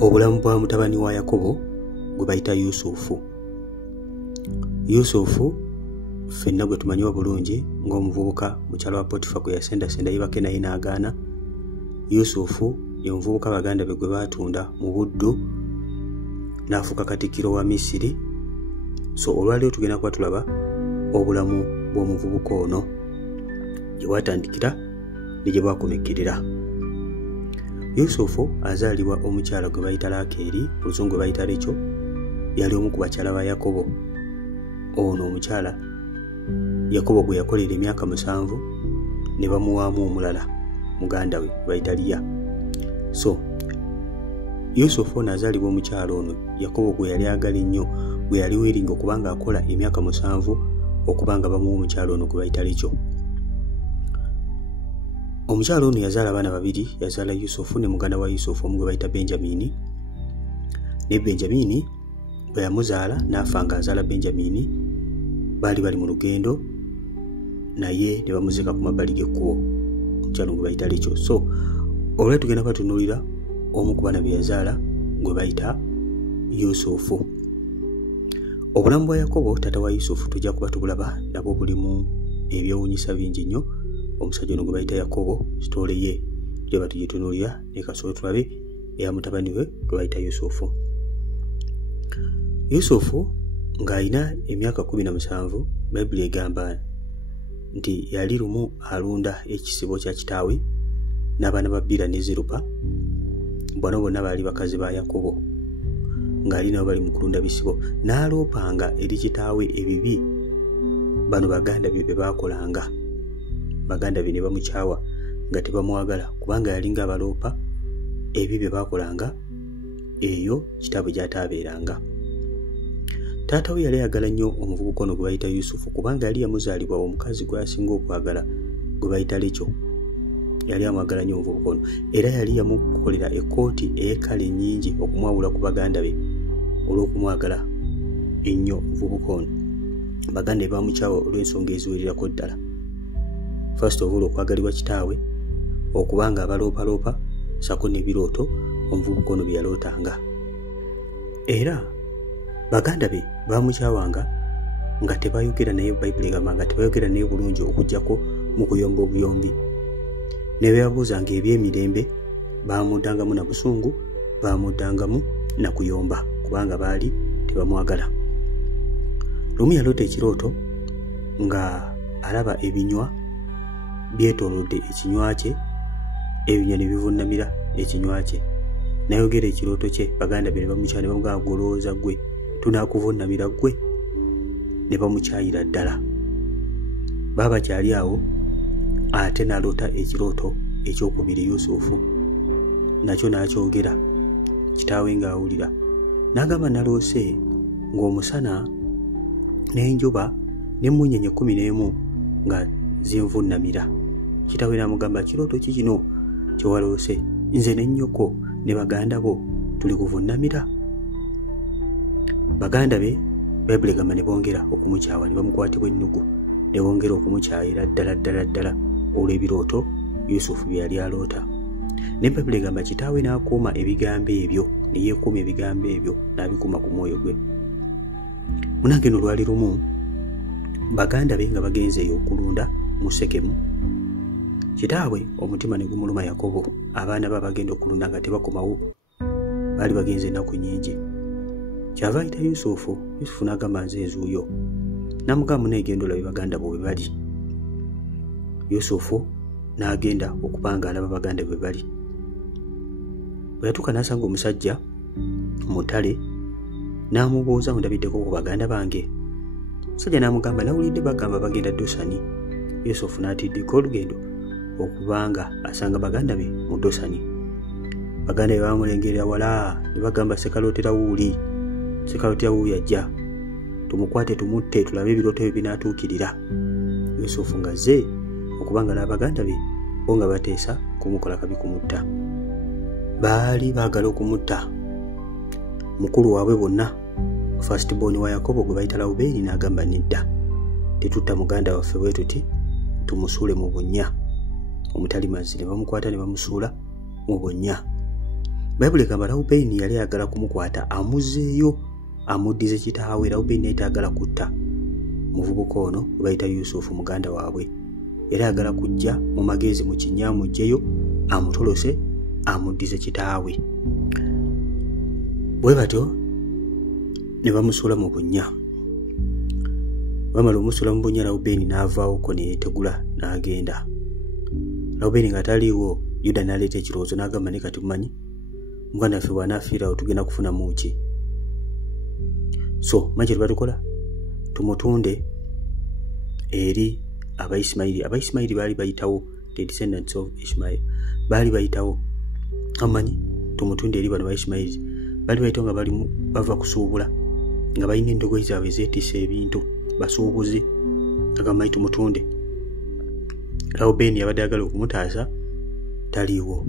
obulamu bwa mutabani wa Yakobo gwe bayita Yusufu. Yusufu ffenna gwe tumanyiwa bulungi ng'omuvubuka mukyala wa Potifa gwe yasendasenda yibake naye n'agaana. Yusufu ye muvubuka baganda be gwe baatunda mu buddu n'afuuka katikkiro wa Misiri. So olwaleero tugenda kuba tulaba obulamu bw'omuvubuka ono gye bwatandikira ne gye bwakomekkerera. Yusufu azaalibwa omukyala gwe bayita Laakeeri, mu Luzungu gwe bayita Lecho, yali omu ku bakyala ba Yakobo. Ono omukyala Yakobo gwe yakolera emyaka 7 ne bamuwaamu omulala muganda we bayita Liya. So Yusufu ono azaalibwa omukyala ono Yakobo gwe yali agala ennyo, gwe yali wiringa okubanga akola emyaka 7 okubanga bamuwa omukyala ono gwe bayita Lecho. Omukyala ono yazaala abaana babiri, yazaala Yusufu ne muganda wa Yusufu omu gwe bayita Benjamini. Ne Benjamini bwe yamuzaala n'afa nga azaala Benjamini, baali bali mu lugendo naye ne bamuzika ku mabbali g'ekkubo, omukyala gwe bayita Lecho. So olwali tugenda batunuulira omu ku baana be yazaala gwe bayita Yusufu. Obulamu bwa Yakobo taata wa Yusufu tujja kuba tubulaba nabwo bulimu ebyewuunyisa bingi nnyo. Omusajja ono gwe bayita Yakobo, sitoole ye tujja batugitunuulira ne kasoobo tulabe eya mutabani we gwe bayita Yusufu. Yusufu ng'alina emyaka 17, Bayibuli egamba nti yali lumu alunda ekisibo kya kitaawe n'abaana ba Bira ne Zirupa. Bano bonna baali bakazi ba Yakobo, ng'ali nabo bali mu kulunda bisibo. N'aloopanga eri kitaawe ebibi bano baganda be baakolanga. Baganda be ne bamukyawa nga tebamwagala kubanga yali nga abaloopa ebi bye baakolanga eyo kitaabwe gy'ataabeeranga. Taata we yali ayagala nnyo omuvubuka ono gwe bayita Yusufu kubanga yali yamuzaalibwa omukazi gwe asinga okwagala gwe bayita Lecho. Yali amwagala nnyo omuvubuka ono era yali yamukolera ekkooti ey'ekkala nnyingi okumwawula ku baganda be olw'okumwagala ennyo omuvubuka ono. Baganda be bamukyawa olw'ensonga eziwererako ddala. First of all, okwagalibwa kitaawe, okubanga abaloopaloopa sako n'ebirooto omuvubuka ono bye yalootanga. Era baganda be bamukyawanga nga tebayogera naye, Bayibuli egamba nga tebayogera naye bulungi okuggyako mu kuyomba obuyombi. Ne bebabuuzanga eby'emirembe baamuddangamu na busungu, baamuddangamu na kuyomba kubanga baali tebamwagala. Lumu yaloota ekirooto nga alaba ebinywa byetoolodde ekinywa kye, ebinywa ne bivunnamira ekinywa kye. Nayogera ekirooto kye, baganda be ne bamukyawa ne bamugamba golowooza ggwe tunaakuvunnamira ggwe, ne bamukyayira ddala. Baba kyali awo ate n'aloota ekirooto ekyokubiri Yusufu, nakyo n'akyogera kitaawe ng'awulira. N'agamba naloose ng'omusana n'enjuba n'emmunyeenye 11 nga zinvunnamira. Kitaawe n'amugamba kirooto ki kino kye waloose? Nze ne nnyoko ne baganda bo tuli kuvunnamira. Baganda be Bayibuli egamba ne bongera okumukyawa, ne bamukwatibwa ennugu, ne bongera okumukyayira ddala olw'ebirooto Yusufu bye yali aloota. Ne Bayibuli egamba kitaawe n'akuuma ebigambo ebyo, ne yeekuuma ebigambo ebyo n'abikuuma ku mwoyo gwe. Munange no lwali lumu baganda be nga bagenze eyo okulunda mu Sekemu. Kitaawe omutima ne gumuluma Yakobo, abaana be bagenda okulunda nga tebakomawo, baali bagenze ennaku nnyingi. Kyava ayita Yusufu n'agamba nze ezuuyo, n'amugamba muneegenda olabe baganda bo bwe bali. Yusufu n'agenda okubanga alaba baganda bwe bali. Bwe yatuuka n'asanga omusajja mu ttale, n'amubuuza ondabiddeko ku baganda bange. Omusajja n'amugamba nawulidde bagamba bagenda Dosani. Yusufu n'atiddika olugendo okubanga asanga baganda be mu Dosani. Baganda be bamulengerera wala ne bagamba sekalootera wuuli, sekalootera wuuli ajja, tumukwate tumutte tulabe ebirooto bye binaatuukirira. Yusufu ng'azze okubanga n'abaganda be bo nga bateesa kumukola kabi, kumutta. Baali baagala okumutta. Mukulu waabwe bonna, first born wa Yakobo gwe bayita Lawubeeni, n'agamba nedda, tetutta muganda waffe bwe tuti, tumusuule mu bunnya omutali mazzi. Ne bamukwata ne bamusuula mu bunnya. Bayibuli egamba Lawubeni yali ayagala kumukwata amuzeeyo amuddize kitaawe. Lawubeni yali tayagala kutta muvubuka ono gwe bayita Yusufu muganda waabwe. Yali ayagala kujja mu magezi mu kinnya amugyeyo amutolose amuddize kitaawe. Bwe batyo ne bamusuula mu bunnya. Bamala omusuula mu bunnya Lawubeni n'avaawoko ne yeetegula n'agenda. Lawubeni nga taliiwo, Yuda n'aleeta ekirowoozo n'agamba ne kati mumanyi muganda waffe bw'anaafiirawo tugenda kufunamu ki? So manyi kye batukola? Tumutunde eri Abayisimayiri. Abayisimayiri baali bayitawo, the descendants of Ishmael baali bayitawo. Amanyi tumutunde eri bano Abayisimayiri baali bayitawo nga balimu bava kusuubula nga balina endogoyi zaabwe zeetisse ebintu basuubuzi. Agamba tumutunde. Lawubeni yabadde ayagala okumutaasa taliiwo.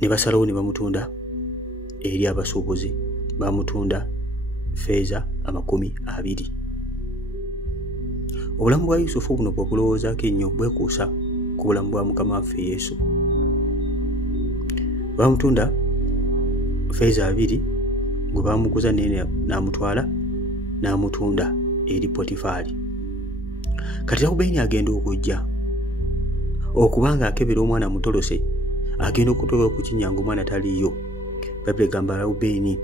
Ne basalawo ne bamutunda eri abasuubuzi. Bamutunda feeza 20. Obulamu bwa Yusufu buno bw'obulowoozaako ennyo bwekuusa ku bulamu bwa Mukama waffe Yesu. Bamutunda feeza 2 gwe bamuguza n'amutwala n'amutunda eri Potifali. Kati Lawubeni agenda okujja okubanga akebera omwana mutolose, agenda okutoka ku kinyanga omwana taliiyo. Bayibuli egamba Lawubeni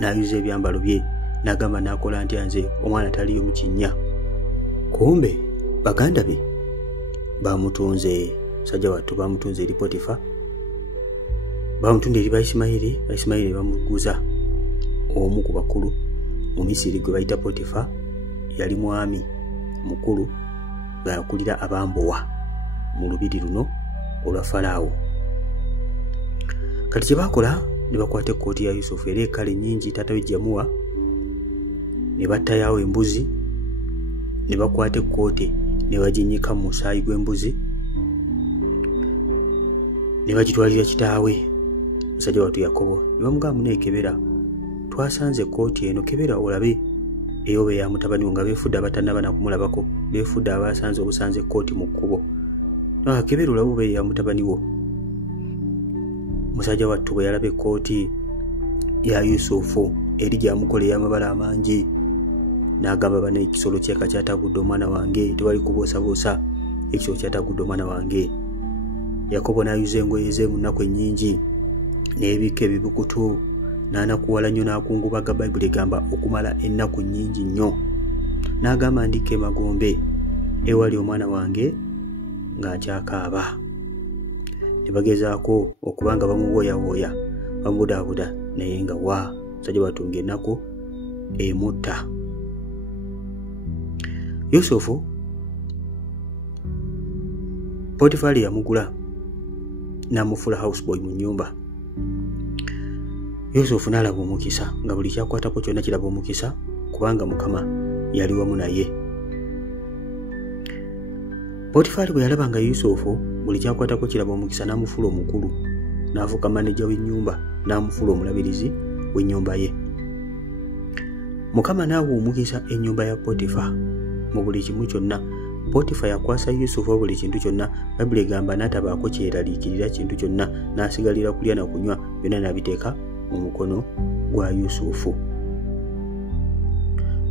n'ayuza ebyambalo bye n'agamba n'akola ntya nze omwana taliiyo mu kinnya. Kumbe baganda be bamutunze, sajja wattu bamutunze eri Potifa, bamutunda eri Bayisimayiri. Bayisimayiri bamuguza omu ku bakulu mu Misiri gwe bayita Potifa. Yali mwami mukulu ng'akulira abambowa mu lubiri luno olwa Falaawo. Kati kye bakola ne bakwata ekkooti ya Yusufu era ekkale nnyingi taata we gyamuwa, ne battayawo embuzi, ne bakwata ekkooti ne baginyika mu musaayi gw'embuzi, ne bagitwalira kitaawe musajja wattu Yakobo. Ne bamugamba neekebera, twasanze ekkooti eno, kebera olabe eyobe ya mutabani wo, nga beefudde abatannaba na kumulabako, beefudde abasanze obusanze ekkooti mu kkubo. Kebera olabe obe ya mutabani wo. Musajja wattu bwe yalaba ekkooti ya Yusufu eri gy'amukola ey'amabala amangi n'agamba bano ekisolo kyeka kyatagudde omwana wange, tewali kuboosaboosa, ekisolo kyatagudde omwana wange. Yakobo n'ayuza engoye ze mu nnaku ennyingi n'ebika ebibukutu n'anakuwala nnyo n'akungubaga. Bayibuli egamba okumala ennaku nnyingi nnyo. N'agamba ndika emagombe ewali omwana wange nga nkyakaaba. Ne bagezaako okubanga bamuwooyawooya bamubudaabuda naye nga wa musajja batunga ennaku emutta. Yusufu Potifali yamugula n'amufuula houseboy mu nnyumba. Yusufu n'alaba omukisa nga buli kyakwatako kyonna kiraba omukisa kubanga Mukama yali wamu naye. Potifali bwe yalaba nga Yusufu buli kyakwatako kiraba omukisa n'amufuula omukulu, n'afuuka maneja w'ennyumba, n'amufuula omulabirizi w'ennyumba ye. Mukama n'awa omukisa ennyumba ya Potifa mu buli kimu kyonna. Potifa yakwasa Yusufu buli kintu kyonna. Bayibuli egamba n'atabaako kyeraliikirira kintu kyonna, n'asigalira kulya na kunywa, byonna n'abiteeka mu mukono gwa Yusufu.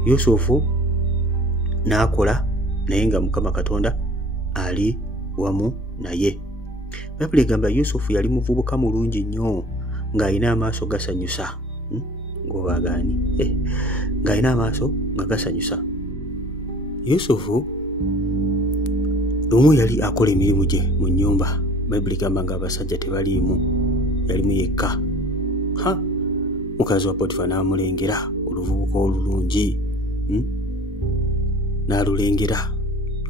Yusufu n'akola naye nga Mukama Katonda ali wamu naye. Bayibuli egamba Yusufu yali muvubuka mulungi nnyo ng'alina amaaso gasanyusa. Ng'obaagaani ng'alina amaaso nga gasanyusa. Yusufu lumu yali akola emirimu gye mu nnyumba. Bayibuli egamba nga abasajja tebaliimu, yalimu yekka. Mukazi wa Potifa n'amulengera oluvubuka olulungi, n'alulengera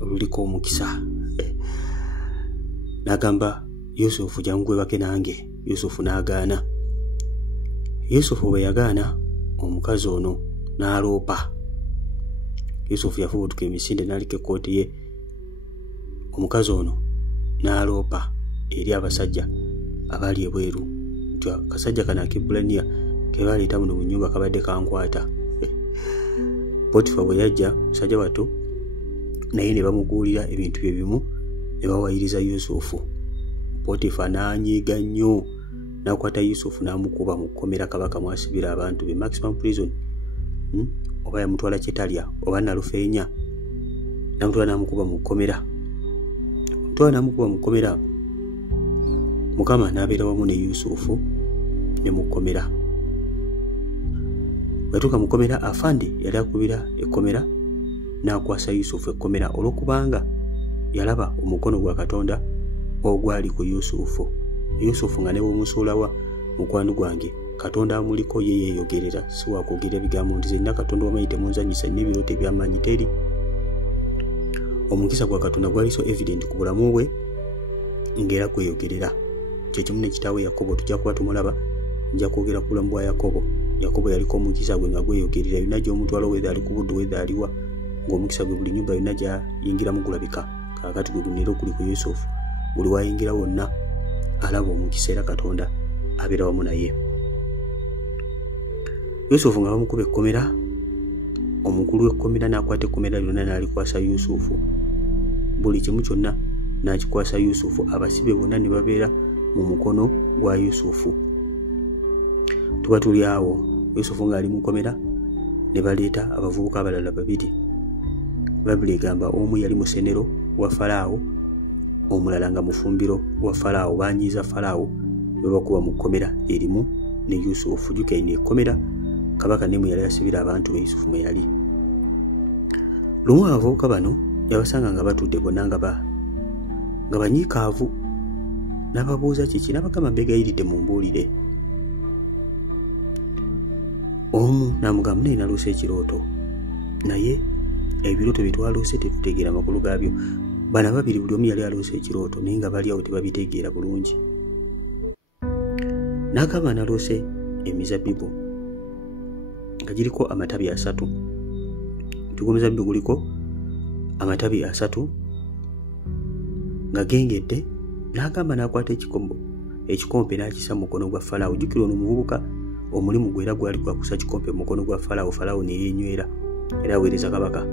oluliko omukisa. N'agamba Yusufu jangu gwebake nange. Yusufu n'agaana. Yusufu bwe yagaana, omukazi ono n'aloopa. Yusufu yafubutuka emisinde n'aliko ekkooti ye. Omukazi ono n'aloopa eri abasajja abaali ebweru nti akasajja kano ak'Ebbulaniya ke baleeta muno mu nnyumba kabadde kankwata. Potifa bwe yajja musajja wattu naye ne bamuguulira ebintu bye bimu ne bawayiriza Yusufu. Potifa n'anyiiga nnyo n'akwata Yusufu n'amukuba mu kkomera kabaka mwasibira abantu be maximum prison. Oba yamutwala Kitalya oba Nalufeenya n'amutwala n'amukuba mu kkomera. Mukama n'abeera wamu ne Yusufu ne mu kkomera. Bwatuuka mu kkomera, afande yali akubira ekkomera n'akwasa Yusufu ekkomera olw'okubanga yalaba omukono gwa Katonda ogwali ku Yusufu. Yusufu nga ne bw'omusuulawa mukwano gwange, Katonda amuliko ye yeeyogerera, si wakwogera ebigambo nti zenna Katonda wamanyi temunzanyisa n'ebirooto ebyamaanyi teri. Omukisa gwa Katonda gwali so evident ku bulamu bwe ng'era kweyogerera. Kye kimu ne kitaawe Yakobo, tujja kuba tumulaba, nja kwogera ku bulamu bwa Yakobo. Yakobo yaliko omukisa gwe nga gweyogerera, yonna gy'omutwalo wether ali ku buddu wether aliwa, ng'omukisa gwe buli nnyumba yonna gy'ayingiramu gulabika. Kaakati gwe guneera okuli ku Yusufu, buli wayingira wonna alaba omukisa era Katonda abeera wamu naye. Yusufu nga bamukuba ekkomera, omukulu w'ekkomera n'akwata ekkomera lyonna n'alikwasa Yusufu. Buli kimu kyonna n'akikwasa Yusufu. Abasibe bonna ne babeera mu mukono gwa Yusufu. Tuba tuli awo, Yusufu ng'ali mu kkomera, ne baleeta abavubuka abalala babiri. Bayibuli egamba omu yali musenero wa Falaawo, omulala nga mufumbiro wa Falaawo. Banyiiza Falaawo ne bakuba mu kkomera erimu ne Yusufu. Jjukira ekkomera kabaka ne mwe yali asibira abantu be Yusufu mwe yali. Lumu abavubuka bano yabasanga nga batudde bonna nga banyiikaavu. N'ababuuza kiki, n'abagamba mbegayiridde mumbuulire. Omu n'amugamba naye naloose ekirooto, naye ebirooto bye twaloose tetutegeera makulu gaabyo. Bano ababiri buli omu yali aloose ekirooto naye nga bali awo tebabitegeera bulungi. N'agamba naloose emizabbibu nga giriko amatabi 3. Omuzabbibu guliko amatabi 3 nga gengedde. N'agamba n'akwata ekikompe n'akisa mu mukono gwa Falaawo. Jjukira ono omuvubuka omulimu gwe era gwali gwakusa kikompe mu mukono gwa Falaawo. Falaawo ne yeenywera era aweereza kabaka.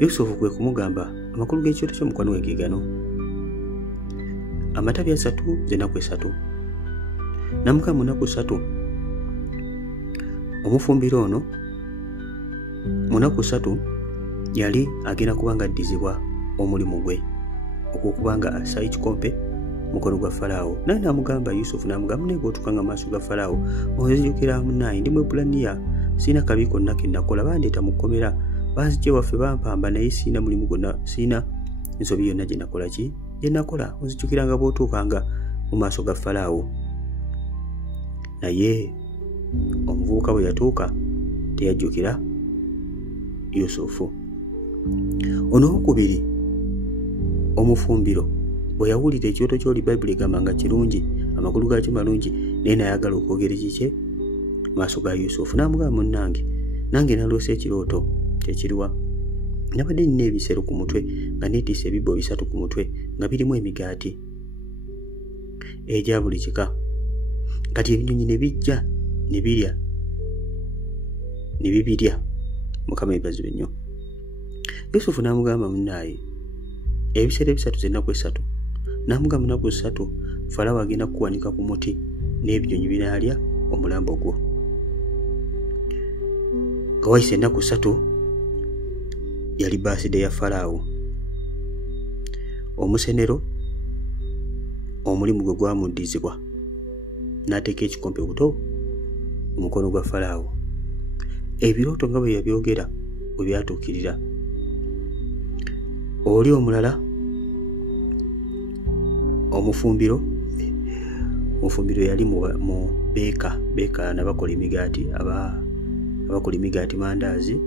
Yusufu kwe kumugamba amakulu g'ekyoto ky'omukwano we ge gano, amatabi 3 z'ennaku 3. Namugamba mu nnaku 3 omufumbiro ono mu nnaku 3 yali agenda kuba nga addizibwa omulimu gwe okukubanga assa ekikompe mukono gwa Falaawo. Naye n'amugamba Yusufu n'amugamba naye bw'otuukanga mu maaso ga Falaawo onzijukira munnaye ndi Mwebbulaniya, sirina kabi konna ke nakola. Bandeeta mu kkomera, banzigye waffe bampamba, naye sirina mulimu gwonna, sirina nsobi yonna gye nakola. Onzijukiranga bw'otuukanga mu maaso ga Falaawo. Naye omuvubuka bwe yatuuka teyajjukira Yusufu. Ono okwokubiri, omufumbiro bwe yawulira ekyoto ky'oli Bayibuli egamba nga kirungi, amakulu gaakyo malungi, naye nayagala okwogera kike maaso ga Yusufu. N'amugamba munnange, nange naloose ekirooto kyekiriwa. Nabadde nina ebisero ku mutwe nga neetiisa ebibbo 3 ku mutwe nga birimu emigaati egya buli kika. Kati ebinyonyi ne bijja ne birya ne bibirya. Mukama yeebazibwe nnyo. Yusufu n'amugamba munnaaye, ebisero 3 z'ennaku 3. N'amugamba ennaku 3 Falaawo agenda kukuwanika ku muti n'ebinyonyi binaalya omulambo gwo. Nga wayise ennaku 3 yali baaside ya Falaawo. Omusenero omulimu gwe gwamuddizibwa, n'ateeka ekikompe buto mu mukono gwa Falaawo. Ebirooto nga bwe yabyogera bwe byatuukirira. Oli omulala omufumbiro yali mu beeka nabakola emigaati, abakola emigaati mandaazi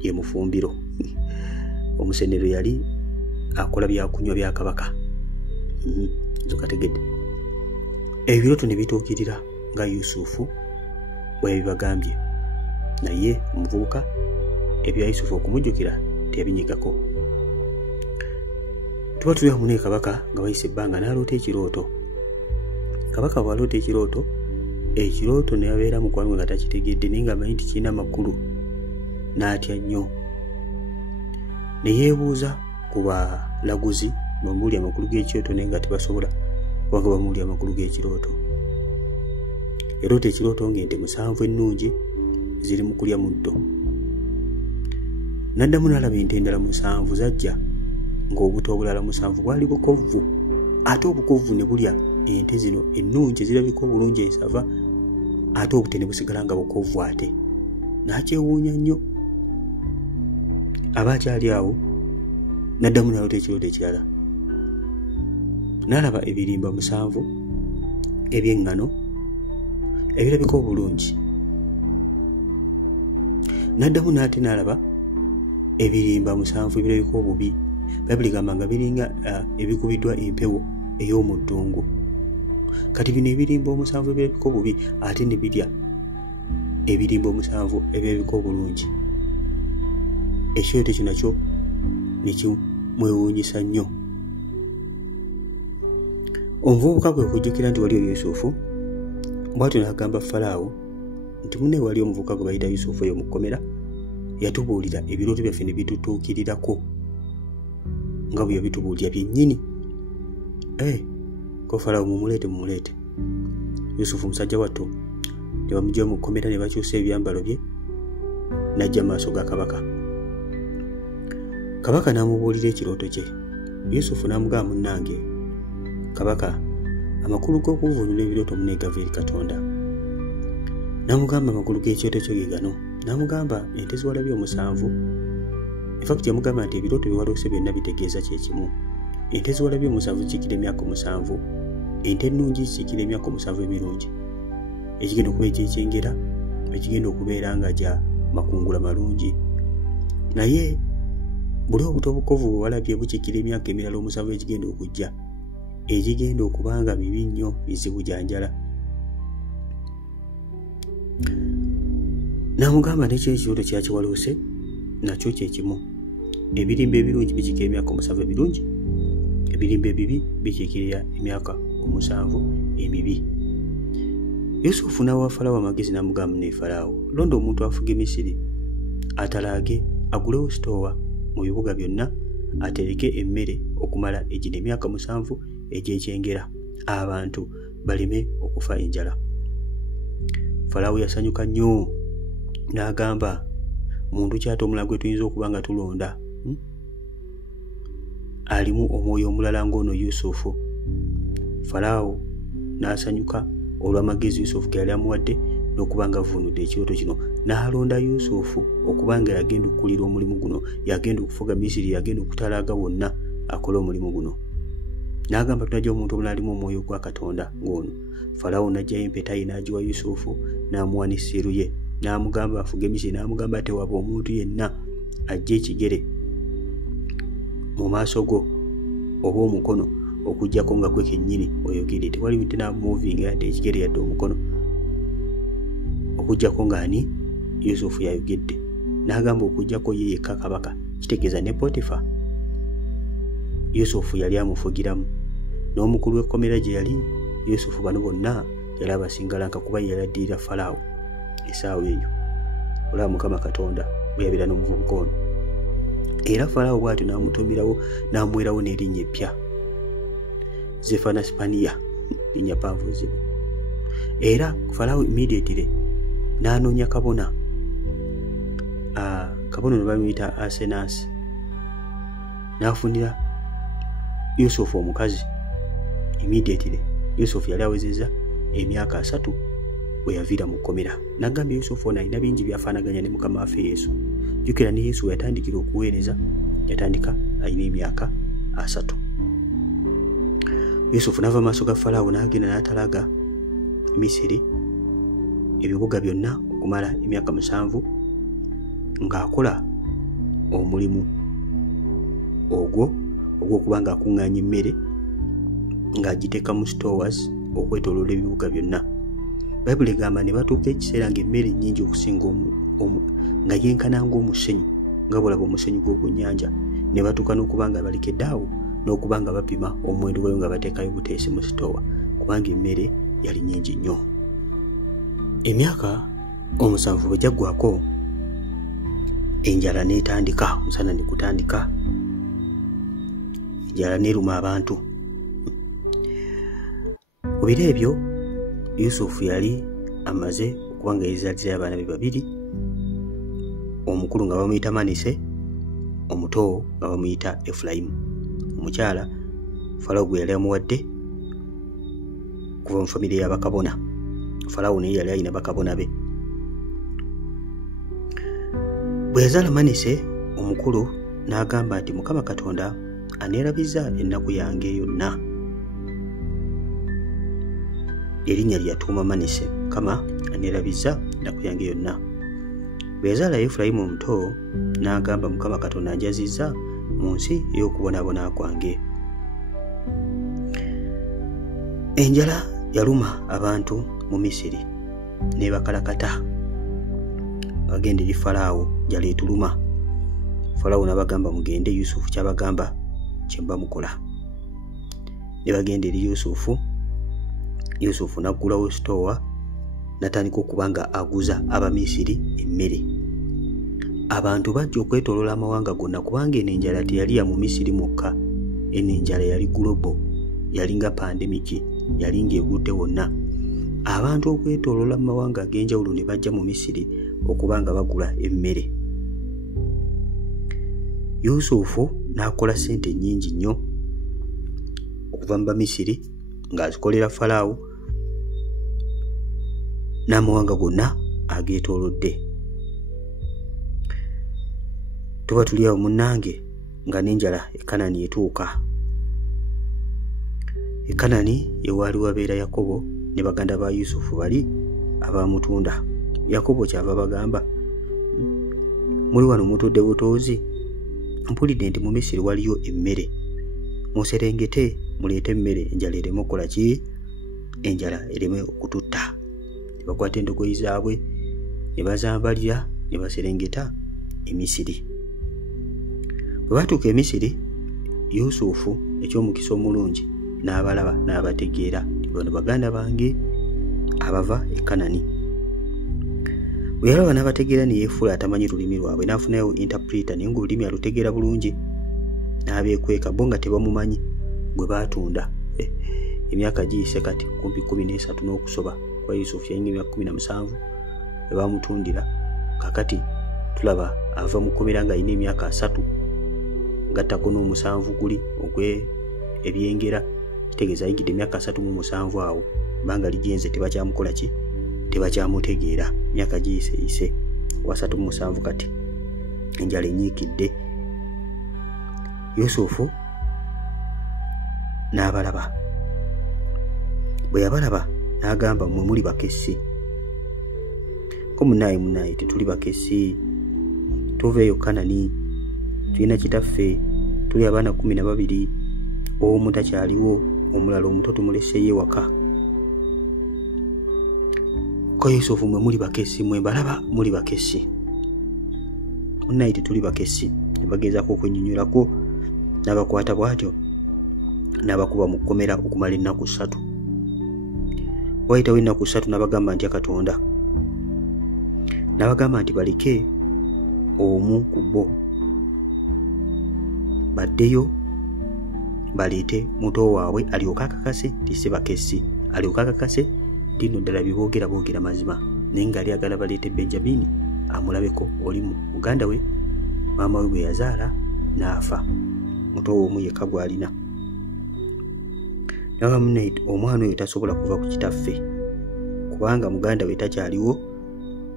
ye mufumbiro. Omusenero yali akola byakunywa bya kabaka. Zokategedde. Ebirooto ne bituukirira nga Yusufu bwe yabibagambye, naye omuvubuka ebya Yusufu okumujjukira teyabinyigako. Tuba tuli wamu ne kabaka nga wayise ebbanga n'aloota ekirooto. Kabaka bw'aloota ekirooto ne yabeera mukwano gwe nga takitegedde naye nga amanyi nti kirina amakulu, n'atya nnyo. Ne yeebuuza ku balaguzi bamuli amakulu g'ekyoto naye nga tebasobola kubanga bamuli amakulu g'ekirooto. Erooto ekirooto ng'ente 7 ennungi ziri mu kulya muddo. N'addamu n'alaba ente endala 7 zajja ng'obuto obulala 7 bwali bukovvu, ate obukovvu ne bulya ente zino ennungi ezirabika obulungi ensava, ate obute ne busigala nga bukovvu ate. N'akyewuunya nnyo. Aba akyali awo n'addamu n'aloota ekirooto ekirala. N'alaba ebirimba 7 eby'eŋŋano ebirabika obulungi. N'addamu n'ate n'alaba ebirimba 7 ebirabika obubi. Bayibuli gamba nga biringa ebikubiddwa empewo ey'omu ddungu. Kati bino ebirimba 7 ebirabika obubi ate ne birya ebirimba 7 ebirabika obulungi. Ekirooto ekyo nakyo ne kimwewuunyisa nnyo. Omuvubuka gwe okujjukira nti waliyo Yusufu, bw'atyo n'agamba Falaawo nti munne wali omuvubuka gwe bayita Yusufu eyo mu kkomera, yatubuulira ebirooto byaffe ne bitutuukirirako nga bwe yabitubuulira byennyini. Ko Falaawo mumuleete. Yusufu musajja wattu ne bamugya mu kkomera ne bakyusa ebyambalo bye, n'ajja maaso ga kabaka. Kabaka n'amubuulira ekirooto kye. Yusufu n'amugamba, munnange kabaka, amakulu g'okuvvuunula ebirooto muneegava eri Katonda. N'amugamba amakulu g'ekyoto kyo ge gano. N'amugamba ente ziwalabye 7. Efakiti yamugamba nti ebirooto biwaloose byonna bitegeeza kye kimu. Ente ziwalabye 7 zikikira emyaka 7. Ente ennungi zikikira emyaka 7 emirungi. Ekigenda okuba ekyekyengera, ekigenda okubeera nga gya makungula malungi. Naye buli obuto obukovu bwe walabye bukikira emyaka emirala 7 ekigenda okujja, ekigenda okuba nga mibi nnyo bizibu gya njala. N'amugamba n'ekyo ekirooto kyakiwaloose nakyo kye kimu. Ebirimba ebirungi bikikira emyaka 7 ebirungi, ebirimba ebibi bikikirira emyaka 7 emibi. Yusufu n'awa Falaawo amagezi n'amugamba ne Falaawo, londa omuntu afuga e Misiri, atalaage agulewo sitoowa mu bibuga byonna, atereke emmere okumala egino emyaka 7 egy'ekyengera, abantu baleme okufa enjala. Falaawo yasanyuka nnyo n'agamba, omuntu kyate omulala gwe tuyinza okuba nga tulonda alimu omwoyo omulala ng'ono Yusufu. Falaawo n'asanyuka olw'amagezi Yusufu ge yali amuwadde n'okuba nga avvuunudde ekirooto kino, n'alonda Yusufu okuba nga yagenda okukulira omulimu guno, yagenda okufuga Misiri, yagenda okutalaaga wonna akole omulimu guno. N'agamba tunajja omuntu omulala alimu omwoyo gwa Katonda ng'ono. Falaawo n'aggyayo empeta ye n'agiwa Yusufu, n'amuwa n'essiiru ye, n'amugamba afuge Misiri, n'amugamba tewaba omuntu yenna ajja ekigere mu maaso go oba omukono okujjako nga gwe kennyini oyogere. Tewali nti n'amuvinga yadde ekigere yadde omukono okujjako ng'ani Yusufu yayogedde. N'agamba okujjako ye yekka kabaka, kitegeeza ne Potifa Yusufu yali amufugiramu, n'omukulu w'ekkomera gye yali Yusufu. Bano bonna yali abasingalanka kuba yali addirira Falaawo essaawa eyo. Olaba Mukama Katonda bwe yabeera n'omuvubuka ono. Era Falaawo bw'atyo n'amutumirawo n'amuwerawo n'erinnya eppya, Zefanasipaniya, linnya paavu zibu. Era Falaawo immediately n'anoonya kabona. Kabona ono bamuyita Asenaasi, n'afunira Yusufu omukazi immediately. Yusufu yali awezezza emyaka 3 bwe yaviira mu kkomera. N'agamba Yusufu ono alina bingi byafaanaganya ne Mukama waffe Yesu. Jjukira ne Yesu yatandikira okuweereza, yatandika alina emyaka 3. Yusufu n'ava maaso ga Falaawo n'agenda n'atalaga Misiri ebibuga byonna okumala emyaka 7 ng'akola omulimu ogw'okuba ng'akuŋŋaanya emmere ng'agiteeka mu stores okwetooloola ebibuga byonna. Bayibuli egamba ne batuuka ekiseera ng'emmere nnyingi okusinga nga yenkana ng'omusenyu, nga bw'olaba omusenyu gw'oku nnyanja. Ne batuuka n'okuba nga balekedde awo n'okuba nga bapima omuwendo gwayo nga bateekayo buteesi mu sitoowa, kubanga emmere yali nnyingi nnyo. Emyaka 7 bwe gyaggwako, enjala n'etandika, omusana ne gutandika. enjala n'eruma abantu. Mu biro ebyo Yusufu yali amaze okuba nga yeezaliza abaana be babiri, omukulu nga bamuyita Manase, omuto nga bamuyita Efulayimu. Omukyala Falaawo gwe yali amuwadde kuva mu famire y'abakabona. Falaawo naye yali alina bakabona be. Bwe yazaala Manase omukulu n'agamba nti Mukama Katonda aneerabiza ennaku yange yonna. Erinnya lye yatuuma Manase, Mukama aneerabiza ennaku yange yonna. Bwe yazaala Efulayimu omuto n'agamba Mukama Katonda anjazizza mu nsi ey'okubonaabona kwange. Enjala yaluma abantu mu Misiri n'ebakalakata. Bagenda eri Falaawo, enjala etuluma. Falaawo n'abagamba mugende, Yusufu kyabagamba kye mba mukola. Ne bagenda eri Yusufu. Yusufu n'aggulawo sitoowa n'atandika okuba nga aguza Abamisiri emmere. Abantu bajja okwetooloola amawanga gonna kubanga eno enjala teyali ya mu Misiri mwokka. Eno enjala yali gulobo, yali nga pandemiki, yali ng'egudde wonna. Abantu okwetooloola mu mawanga ag'enjawulo ne bajja mu Misiri okuba nga bagula emmere. Yusufu n'akola ssente nnyingi nnyo okuva mu Bamisiri ng'azikolera Falaawo n'amawanga gonna ageetoolodde. Tuba tuli awo munnange nga n'enjala e Kanani etuuka. E Kanani ewaali wabeera Yakobo ne baganda ba Yusufu bali abaamutunda. Yakobo kyava bagamba, muli wano mutudde butoozi, mpulidde nti mu Misiri waliyo emmere. Muserengete muleete emmere, enjala ereme okukola ki? Enjala ereme okututta. Ne bakwata endogoyi zaabwe ne bazambalira ne baserengeta e Misiri. Bwe batuuka e Misiri, Yusufu eky'omukisa omulungi n'abalaba n'abategeera nti bano baganda bange abava e Kanani. Bwe yalaba n'abategeera ne yeefuula atamanyi lulimi lwabwe, n'afunayo interpreter naye ng'olulimi alutegeera bulungi. N'abeekweka bo nga tebamumanyi gwe baatunda. Emyaka giyise kati kumpi 13 n'okusoba kwa Yusufu yayinga emyaka 17 bwe baamutundira. Kakati tulaba ava mu kkomera nga alina emyaka 3 ngattako n'omusanvu guli ogwe ebyengera, kitegeeza ayingidde emyaka 37 awo. Banga ligenze tebakyamukola ki? Tebakyamutegeera. Myaka giyise wa 37 kati enjala enyiikidde. Yusufu n'abalaba. Bwe yabalaba n'agamba, mmwe muli bakessi. Ko munnaye tetuli bakessi, tuveeyo Kanani, tulina kitaffe, tuli abaana 12, omu takyaliwo, omulala omuto tumuleseyo ewaka. Ko Yusufu, mmwe muli bakessi, mwe mbalaba muli bakessi. Munnaye tetuli bakessi. Ne bagezaako okwennyonnyolako, n'abakwata bw'atyo n'abakuba mu kkomera okumala ennaku 3. Wayitawo ennaku 3 n'abagamba nti Katonda. N'abagamba nti baleke omu ku bo baddeyo baleete muto waabwe alyoke akakase nti si bakessi, alyoke akakase nti nno ddala bye boogera mazima, naye ng'ali agala baleete Benjamini amulabeko oli muganda we maama we gwe yazaala n'afa, muto omu yekka gw'alina. Naye munne omwana oyo tasobola kuva ku kitaffe kubanga muganda we takyaliwo,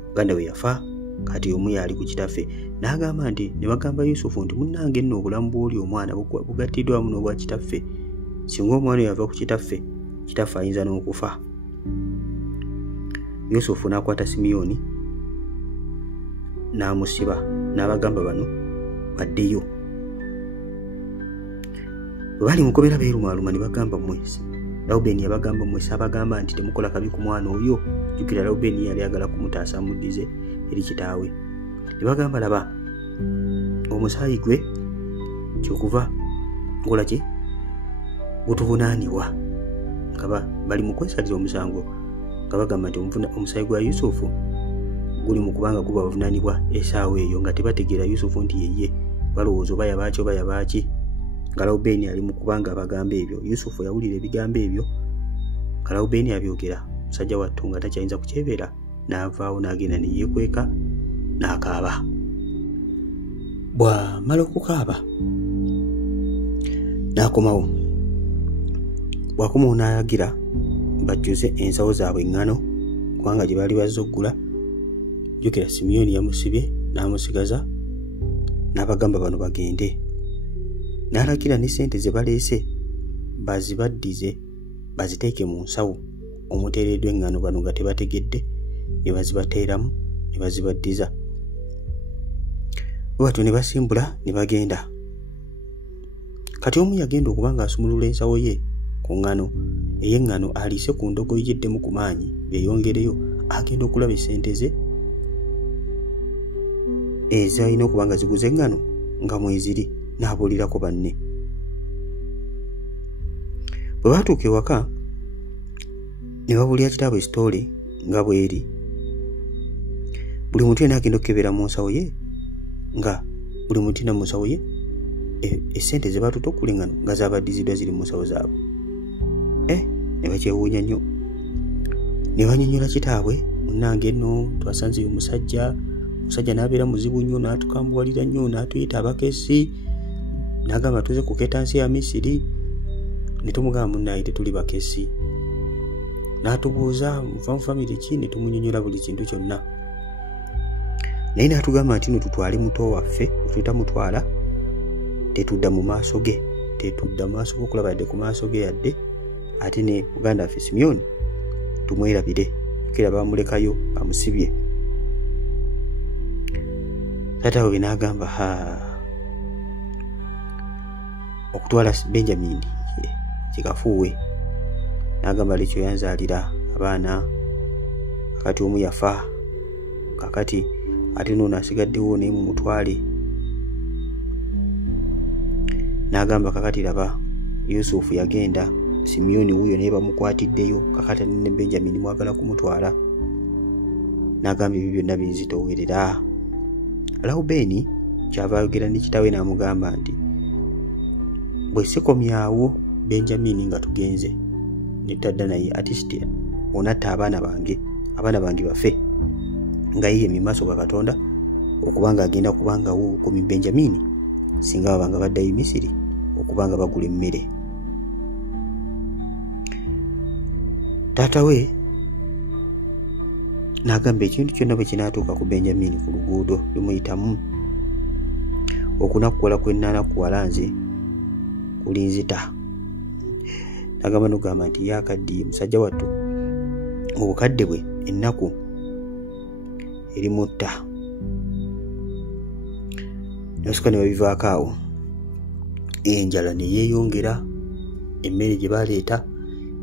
muganda we yafa, kati omu yali ku kitaffe. N'agamba nti, ne bagamba Yusufu nti munnange nno obulamu bw'oli omwana bugattiddwa wamu n'obwa kitaffe. Singa omwana oyo ava ku kitaffe, kitaffe ayinza n'okufa. Yusufu n'akwata Simiyoni n'amusiba, n'abagamba bano baddeyo. Bwe bali mukobera beerumaaluma ne bagamba mwesi. Lawubeni yabagamba mwesi abagamba nti temukola kabi ku mwana oyo. Jjukira Lawubeni yali agala kumutaasa amuddize eri kitaawe. Ne bagamba laba omusaayi gwe kyokuva nkola ki gutuvunaanibwa. Nga bali mu kwesalira omusango nga bagamba nti omusaayi gwa Yusufu guli mu kubanga guba bavunaanibwa essaawa eyo, nga tebategeera Yusufu nti yeye, balowooza oba yabaaki. nga Lawubeeni ali mu kubanga abagamba ebyo. Yusufu yawulira ebigambo ebyo nga Lawubeeni abyogera, musajja wattu nga takyayinza kukyebeera, n'avaawo n'agenda ne yeekweka n'akaaba. Bw'amala okukaaba n'akomawo. Bw'akomawo n'alagira bajjuze ensawo zaabwe eŋŋano kubanga gye baali bazze oggula. Jjukira Simyoni yamusibye n'amusigaza n'abagamba bano bagende. N'alagira ne ssente ze baleese bazibaddize baziteeke mu nsawo omuteereddwa eŋŋano, bano nga tebategedde, ne bazibateeramu ne bazibaddiza. Bw'atyo ne basimbula ne bagenda. Kati omu yagenda okuba ng'asumulula ensawo ye ku ŋŋano ey'eŋŋano aliise ku ndogoyi gyeddemu ku maanyi beeyongereyo, agenda okulaba essente ze ezalina okuba nga ziguze eŋŋano nga mweziri, n'abuulirako banne. Bwe baatuuka ewaka ne babuulira kitaabwe sitoole nga bw'eri. Buli muntu yenna agenda okukebera mu nsawo ye, nga buli muntu yenna mu nsawo ye essente ze baatuta okugula eŋŋano nga zaabaddiziddwa ziri mu nsawo zaabwe. Ne bakyewuunya nnyo, ne bannyonnyola kitaabwe, munnange nno twasanzeyo omusajja n'abeera muzibu nnyo, n'atukambuwalira nnyo, n'atuyita abakessi, n'agamba tuze kukeeta nsi ya Misiri. Ne tumugamba munnaye tetuli bakessi. N'atubuuza muva mu famire ki, ne tumunnyonnyola buli kintu kyonna. Naye n'atugamba nti no tutwale muto waffe, otuyita mutwala tetudda mu maaso ge, tetudda mu maaso g'okulaba yadde ku maaso ge yadde, ate ne muganda waffe Simyoni tumwerabire, kera bamulekayo bamusibye. Taata we n'agamba okutwala Benjamin kikafuuwe. N'agamba lekyo yanzaalira abaana, kakati omu yafa, kakati ate n'ono asigaddewo naye mumutwale. N'agamba kakati laba Yusufu yagenda, Simyoni wuuyo naye bamukwatiddeyo, kakati ne Benjamin mwagala kumutwala. N'agamba ebyo byonna binzitoowerera. Lawubeeni kyava ayogera ne kitaawe n'amugamba nti bwe sikomyawo Benjamin nga tugenze ne tadda naye atisiti onatta abaana bange bafe, nga yiye mu maaso ga Katonda okubanga agenda kubangawo kumi Benjamin singa babanga baddayo Misiri okubanga bagula emmere. Taata we n'agamba ekintu kyonna bwe kinaatuuka ku Benjamin ku luguudo lumuyitamu, okunakukola kwe nnaanakuwala nze kulinzita. N'agamba n'ogamba nti yaakaddiye musajja wattu mu bukadde bwe ennaku erimutta. Nasukka ne babivaako awo, enjala ne yeeyongera, emmere gye baleeta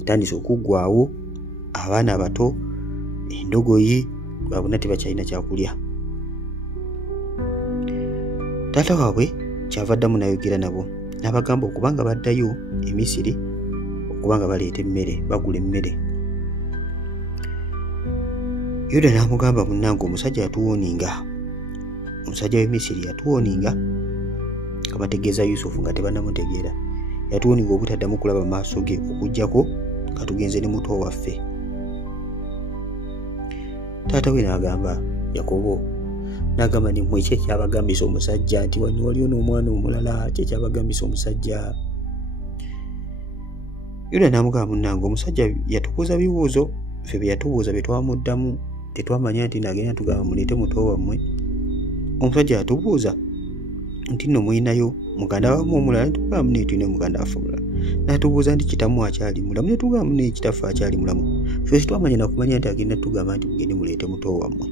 etandise okuggwaawo, abaana abato endogoyi babona tebakyalina kyakulya. Taata waabwe kyava ddamu n'ayogera nabo n'abagamba okubanga baddayo e Misiri okubanga baleeta emmere, bagula emmere. Yuda n'amugamba munnange omusajja yatuwooninga, omusajja w'e Misiri yatuwooninga, kabategeeza Yusufu nga tebannamutegeera, yatuwooninga obutaddamu kulaba maaso ge okuggyako nga tugenze ne muto waffe. Taata we n'agamba Yakobo, n'agamba ni mmwe ki ekyabagambisa omusajja nti wano waliyo n'omwana omulala, ki ekyabagambisa omusajja? Yuda n'amugamba munnange omusajja yatubuuza bibuuzo, ffe bye yatubuuza bye twamuddamu tetwamanya nti nagenda tugamba muleete muto wammwe. Omusajja yatubuuza nti nno muyinayo muganda wammwe omulala, netugamba munaye tulina muganda waffe omulala. N'atubuuza nti kitammwe akyali mulamu, netugamba munaye kitaffe akyali mulamu. Ffe tetwamanya nakumanya nti agenda tugamba nti mugende muleete muto wammwe.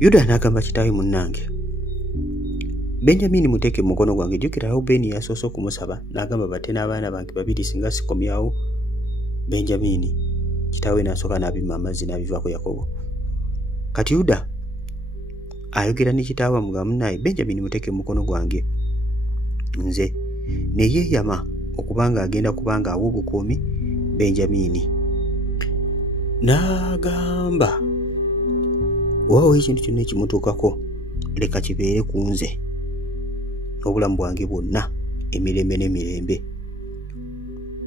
Yuda n'agamba kitaawe munnange, Benjamin muteeke mu mukono gwange. Jjukira Lawubeeni yasoose okumusaba n'agamba batte n'abaana bange babiri singa sikomyawo Benjamin. Kitaawe n'asooka n'abima amazzi n'abivaako Yakobo. Kati Yuda ayogera ne kitaawe amugamba munnaye Benjamin muteeke mu mukono gwange nze, ne yeeyama okubanga agenda kubanga awa obukuumi Benjamin. N'agamba waawo ekintu kyonna ekimutuukako leka kibeere ku nze n'obulamu bwange bwonna emirembe n'emirembe.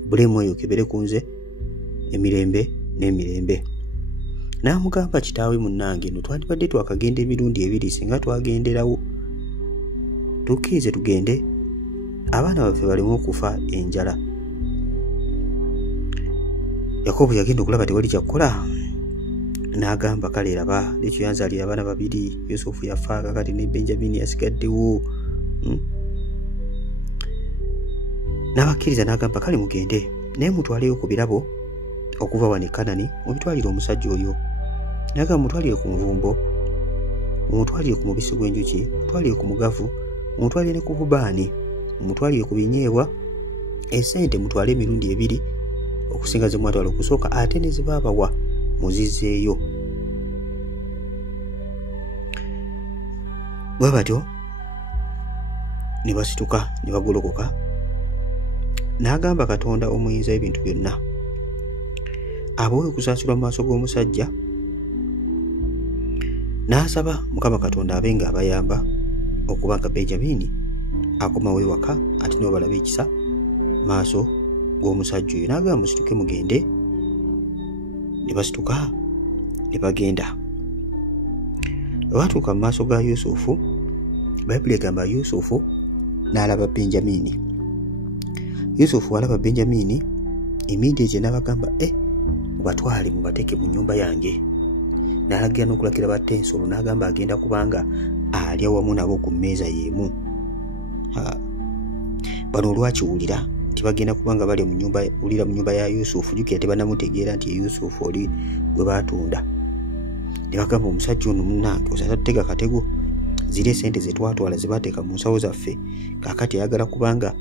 Bulemu eyo kibeere ku nze emirembe n'emirembe. N'amugamba kitaawe munnange no twandibadde twakagenda emirundi ebiri singa twagenderawo. Tukkirize tugende abaana baffe baleme okufa enjala. Yakobo yagenda okulaba tewali kyakukola. N'agamba kale laba ekyo yanzaalira abaana babiri, Yusufu yafa kakati ne Benjamini yasigaddewo. N'abakkiriza n'agamba kale mugende naye mutwaleyo ku birabo okuva wano e Kanani mubitwalire omusajja oyo. N'agamba mutwalire ku nvumbo, mutwalire ku mubisi gw'enjuki, mutwalire ku mugavu, mutwalire ne ku bubaani, mutwalire ku binyeebwa, esente mutwale emirundi ebiri okusinga ze mwatwala okusooka, ate ne ze baabawa muzizeeyo. Bwe batyo ne basituka ne bagolokoka. N'agamba Katonda omuyinza ebintu byonna abawe okusasulwa mu maaso g'omusajja. N'asaba Mukama Katonda abenga abayamba okuba nga Benjamini akomawo ewaka ate nabo balabe ekisa maaso g'omusajja oyo. N'agamba musituke mugende. Ne basituka ne bagenda. Bwe batuuka mu maaso ga Yusufu, Bayibuli egamba Yusufu n'alaba Benjamini. Yusufu alaba Benjamini immediately n'abagamba mubatwale mubateeke mu nnyumba yange. N'alagira n'okulagira batte ensolo n'agamba agenda kubanga alya wamu nabo ku mmeeza y'emu. Bano olwakiwulira tibagenda kubanga bali mu nyumba ya Yusufu, jjukira tebanamutegeera nti Yusufu oli gwe baatunda. Ne bagamba omusajja ono munnange osaza tutega katego, ziri esente ze twatwala ze baateeka mu nsawo zaffe, kaakati ayagala kubanga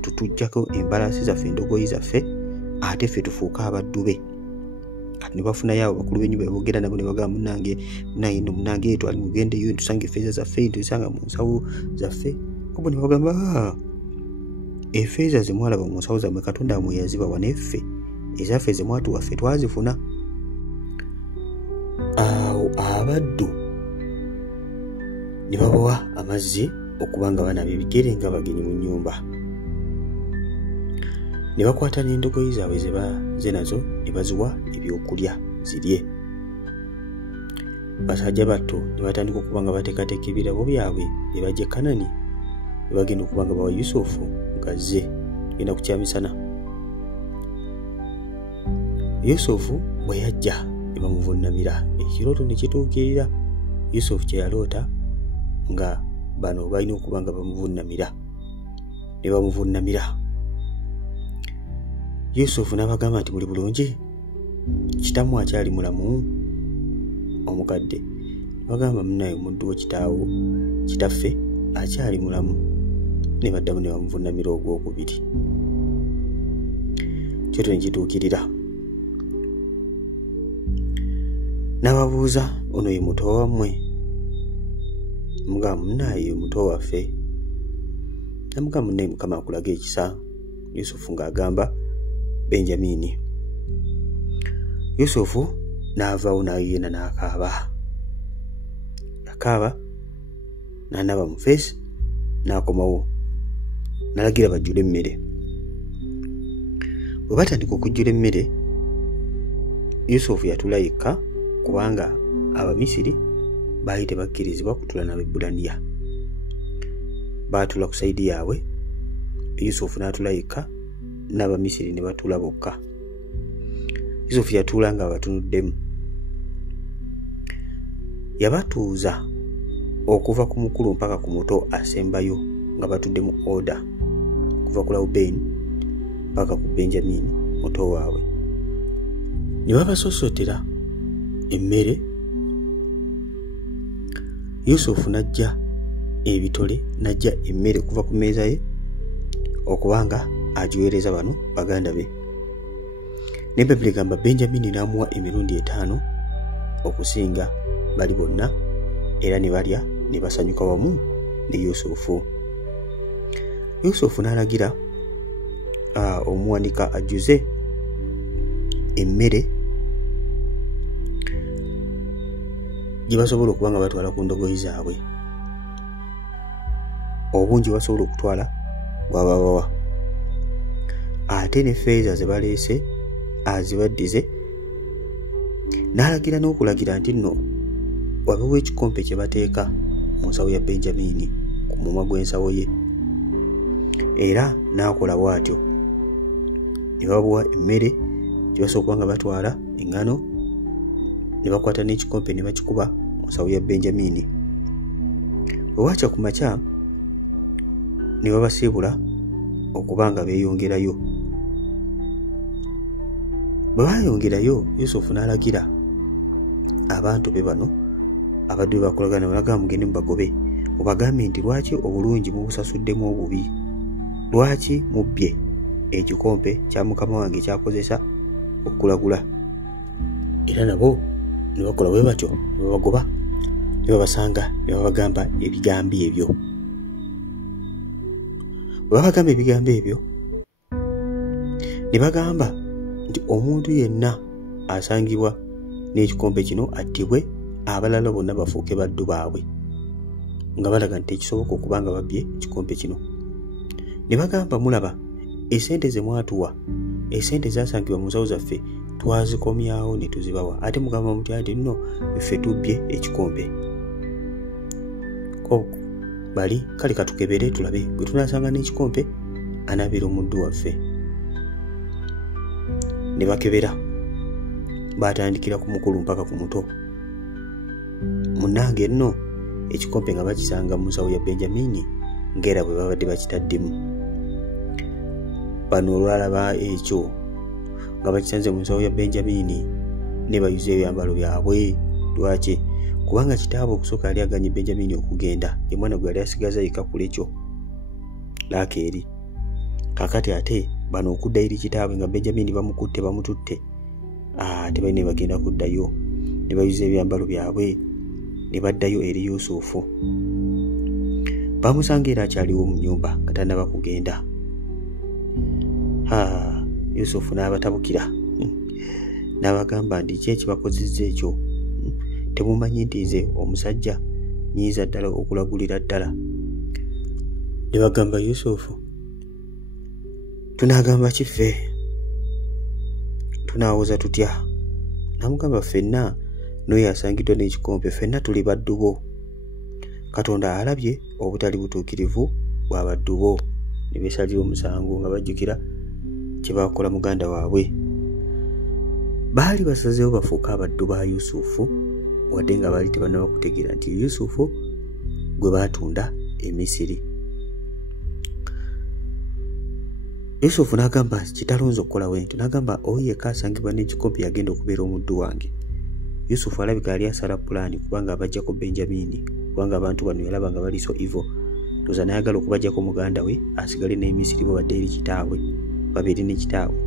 tutujjako embalasi zaffe endogoyi zaffe ate ffe tufuuka abaddu be. Kati ne bafunayo abo bakulu b'ennyumba ne boogera nabo ne bagamba munnange twali mugendeyo tusange effeeza zaffe tuzisanga mu nsawo zaffe. Kubo ne bagamba effeeza ze mwalaba mu nsawo zammwe Katonda mwe yazibawa, neffe ezaffe ze mwatuwa ffe twazifuna. Awo abaddu ne babawa amazzi okubanga banaaba ebigere nga bagenyi mu nnyumba. Ne bakwata n'endogoyi zaabwe ze nazo ne baziwa ebyokulya zirye. Basajja batto ne batandika okuba nga bateekateeka ebirabo byabwe ne bajja e Kanani ne bagenda okuba nga bawa Yusufu ng'azze genda kukyamisana. Yusufu bwe yajja ne bamuvuunamira, ekirooto ne kituukirira. Yusufu kye yaloota nga bano balina okuba nga bamuvuunamira ne bamuvuunamira. Yusufu n'abagamba nti muli bulungi, kitammwe akyali mulamu? Omukadde bagamba munnaye omuddu wo kitaffe akyali mulamu. Ne baddamu ne bamuvuunamira ogwokubiri. Kyoto ne kituukirira. N'ababuuza ono ye muto wammwe? Mugamba munnaye ye muto waffe. Namugamba munnaye Mukama akulaga ekisa. Yusufu ng'agamba Benjamini. Yusufu n'avaawo n'ayenda n'akaaba. Yakaaba n'anaaba mu feesi n'akomawo n'alagira bajjule emmere. Bwe batandika okujjula emmere, Yusufu yatula yekka kubanga Abamisiri baali tebakkirizibwa kutula n'Abaebbulaniya. Baatula ku sayidi yaabwe, Yusufu n'atula yekka, n'Abamisiri ne batula bokka. Yusufu yatuula nga abatunuddemu. Yabatuuza okuva ku mukulu mpaka ku muto asembayo nga batudde mu oda, kuva ku Lawubeeni mpaka ku Benjamini muto waabwe. Ne babasosotera emmere. Yusufu n'ajja ebitole, n'ajja emmere kuva ku mmeeza ye okubanga agiweereza bano baganda be. Ne Bayibuli egamba Benjamini n'amuwa emirundi 5 okusinga bali bonna, era ne balya ne basanyuka wamu ne Yusufu. Yusufu n'alagira omuwanika ajjuze emmere gye basobola okuba nga batwala ku ndogoyi zaabwe. obungi basobola okutwala bwababawa. Ate ne feeza ze baleese azibaddize, n'alagira n'okulagira nti nno wabewo ekikompe kye bateeka mu nsawo ya Benjamini ku mumwa gw'ensawo ye. Era n'akola bw'atyo, ne babuwa emmere gye basooka nga batwala eŋŋano, ne bakwata n'ekikompe ne bakikuba mu nsawo ya Benjamini. Bwe wakya ku makya ne babasiibula okuba nga beeyongerayo. Bwe baayongerayo, Yusufu n'alagira abantu be bano abadde bakolagana, balagamba mugende mubagobe, mubagambe nti lwaki obulungi mubusasuddemu obubi, lwaki mubbye ekikompe kya mukama wange kyakozesa okulagula. Era nabo ne bakola bwe batyo, ne babagoba, ne babasanga, ne babagamba ebigambo ebyo. Bwe babagamba ebigambo ebyo, ne bagamba nti omuntu yenna asangibwa n'ekikompe kino attibwe, abalala bonna bafuuke baddu baabwe, nga balaga nti ekisoboka okuba nga babbye ekikompe kino. Ne bagamba, mulaba esente ze mwatuwa, esente zasangibwa mu nsawo zaffe twazikomyawo ne tuzibawa, ate mugamba muti ati nno ffe tubbye ekikompe. Ko bali kale katukebere tulabe gwe tunasanga n'ekikompe anaabira omuddu waffe. Ne bakebera, baatandikira ku mukulu mpaka ku muto. Munnange nno ekikompe nga bakisanga mu nsawo ya Benjamini ng'era bwe babadde bakitaddemu. Bano olwalaba ekyo nga bakisanze mu nsawo ya Benjamini ne bayuza ebyambalo byabwe. Lwaki? Kubanga kitaabwe okusooka yali aganye Benjamini okugenda, ye mwana gwe yali asigaza yekka ku lekyo Laakeeri. Kaakati ate bano okudda eri kitaabwe nga Benjamini bamukutte bamututte, tebalina bagenda kuddayo. Ne bayuza ebyambalo byabwe ne baddayo eri Yusufu. Bamusanga era akyaliwo mu nnyumba nga tannaba kugenda. Yusufu n'abatabukira n'abagamba nti ki ekibakozezza ekyo? Temumanyi nti nze omusajja nyiiza ddala okulagulira ddala? Ne bagamba Yusufu, tunaagamba kiffe, tunaawoza tutya? Namugamba, ffenna n'oyo asangiddwa n'ekikompe, ffenna tuli baddu bo. Katonda alabye obutali butuukirivu bwa baddu bo. Ne beesalira omusango nga bajjukira kye baakola muganda waabwe. Baali basazeewo bafuuka abaddu ba Yusufu, wadde nga baali tebannaba kutegeera nti Yusufu gwe baatunda e Misiri. Yusufu n'agamba, kitalonze okukola bwentyo. N'agamba, oyo yekka asangibwa n'ekikompe yagenda okubeera omuddu wange. Yusufu alabika yali asala pulaani kubanga abajjako Benjamini, kubanga abantu bano yalaba nga bali so evil. Ndowooza n'ayagala okubajjako muganda we asigale n'e Misiri bwe badde eri kitaabwe, babeere ne kitaabwe.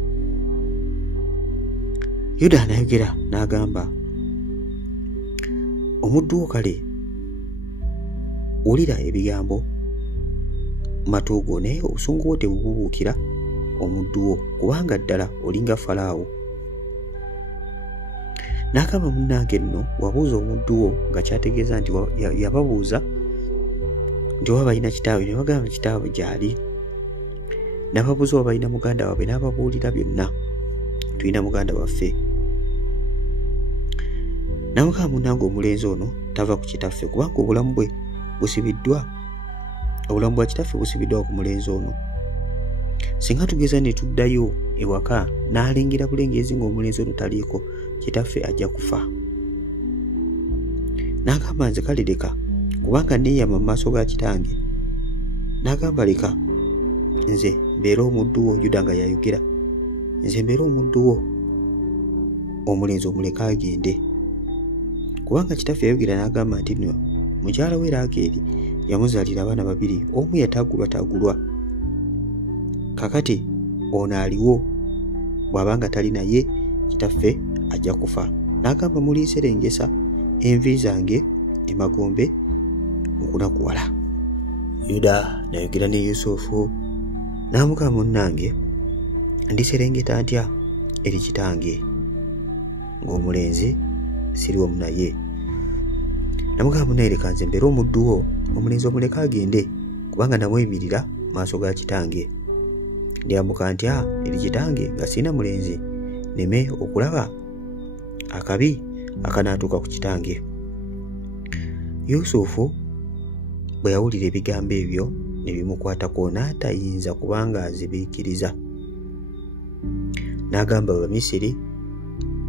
Yuda n'ayogera n'agamba, omuddu wo kale wulira ebigambo matu go, naye obusungu bwo tebububuukira omuddu wo, kubanga ddala olinga Falaawo. N'agamba, munnange nno wabuuza omuddu wo, nga kyategeeza nti yababuuza nti oba balina kitaabwe, ne bagamba kitaabwe gy'ali. N'ababuuza oba balina muganda waabwe, n'ababuulira byonna, tulina muganda waffe. N'amugamba, munnange omulenzi ono tava ku kitaffe, kubanga obulamu bwe busibiddwa, obulamu bwa kitaffe busibiddwa ku mulenzi ono. Singa tugeza ne tuddayo ewaka n'alengera bulengeezi ng'omulenzi ono taliiko, kitaffe ajja kufa. N'agamba, nze kale leka, kubanga neeyama mu maaso ga kitange. N'agamba, leka nze mbeere omuddu wo. Yuda nga yayogera, nze mbeere omuddu wo, omulenzi omuleka agende. Kubanga kitaffe yayogera n'agamba nti no mukyala we Laakeeri yamuzaalira abaana babiri, omu yataagulwa. Kakati ono aliwo, bw'abanga tali naye kitaffe ajja kufa. N'agamba, muliiserengesa envi zange emagombe mukunakuwala. Yuda n'ayogera ne Yusufu n'amugamba, munnange ndiserengeta ntya eri kitange ng'omulenzi siri wamu naye? Namugamba, naye leka nze mbeere omuddu wo, omulenzi omuleka agende. kubanga namweyimirira maaso ga kitange. Ndyambuka ntya eri kitange nga sina mulenzi, neme okulaba akabi akanaatuuka ku kitange. Yusufu bwe yawulira ebigambo ebyo ne bimukwatako n'atayinza kubanga azibiikiriza. N'agamba Abamisiri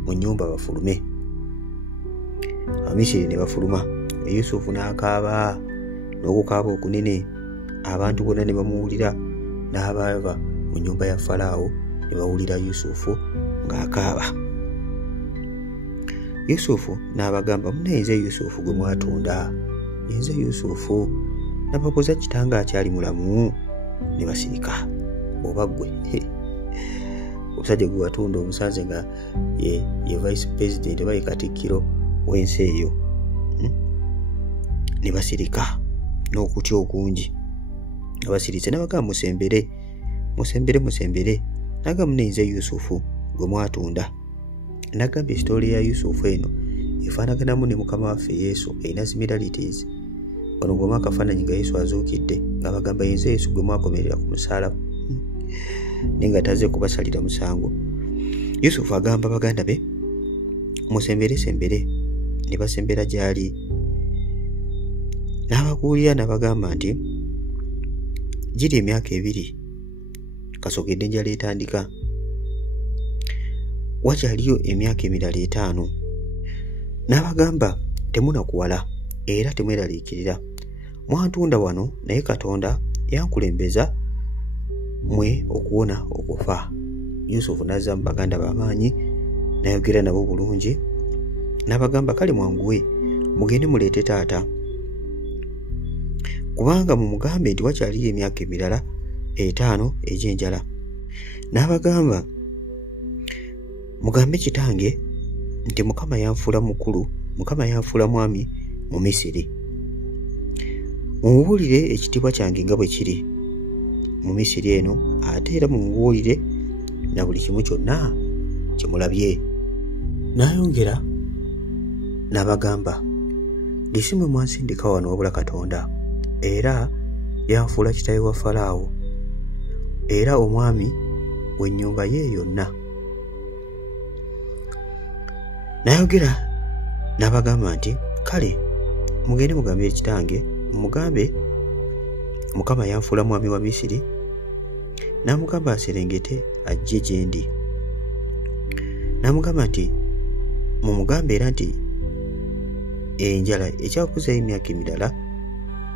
mu nnyumba bafulume. Abamisiri ne bafuluma. Yusufu n'akaaba n'okukaaba okunene. Abantu bonna ne bamuwulira, n'abaava mu nnyumba ya Falaawo ne bawulira Yusufu ng'akaaba. Yusufu n'abagamba, munayenze Yusufu gwe mwatunda, yenze Yusufu, nababuuza kitange akyali mulamu. Ne basirika. Oba ggwe omusajja gwe watunda omusanze nga ye vice president oba ye katikkiro w'ensi eyo. Ne basirika n'okutya okungi. Abasirise n'abagamba musembere, musembere, musembere. N'agamba munayenze Yusufu gwe mwatunda. N'agamba esitooli ya Yusufu eno efaanaganamu ne mukama waffe Yesu, erina similarities. Wano gwe akafaananyi nga Yesu azuukidde, ng'abagamba yenze Yesu gwe mwakomerera ku musalaba, naye nga taze kubasalira musango. Yusufu agamba baganda be musembere sembere. Ne basembera gy'ali. N'abakuulira n'abagamba nti giri emyaka 2 kasogedde enjala etandika, wakyaliyo emyaka emirala 5. N'abagamba temunakuwala era temweraliikirira. Mwantunda wano, naye Katonda yankulembeza mwe okuwona okufa. Yusufu n'azza mu baganda b'amaanyi, n'ayogera nabo bulungi. N'abagamba kale mwanguwe mugende muleete taata, kubanga mumugambe nti wakyaliyo emyaka emirala 5 egy'enjala. N'abagamba mugambe kitange nti Mukama yanfuula mukulu, Mukama yanfuula mwami mu Misiri. Mumubuulire ekitiibwa kyange nga bwe kiri mu Misiri eno, ate era mumubuulire na buli kimu kyonna kye mulabye. N'ayongera n'abagamba nti si mmwe mwansindika wano wabula Katonda, era yanfuula kitaawe wa Falaawo era omwami w'ennyumba ye yonna. N'ayogera n'abagamba nti kale mugende mugambe kitange, mumugambe Mukama yanfuula mwami wa Misiri, n'amugamba aserengete ajje gye ndi. N'amugamba nti mumugambe era nti enjala ekyakuzayo emyaka emirala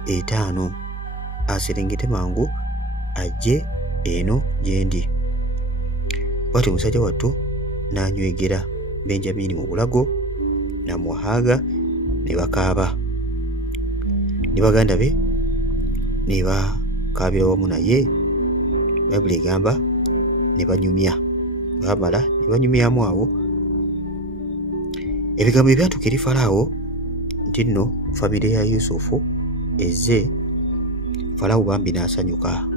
5 aserengete mangu ajje eno gye ndi. Bw'atyo omusajja wattu n'anywegera Benjamini mu bulago, namuwaaga ne bakaaba. Ne baganda be ne bakaabira wamu naye, Bayibuli egamba ne banyumya. Bamala ne banyumyamu awo. Ebigambo ebyatuuka eri Falaawo nti nno famire ya Yusufu ezze. Falaawo bambi n'asanyuka.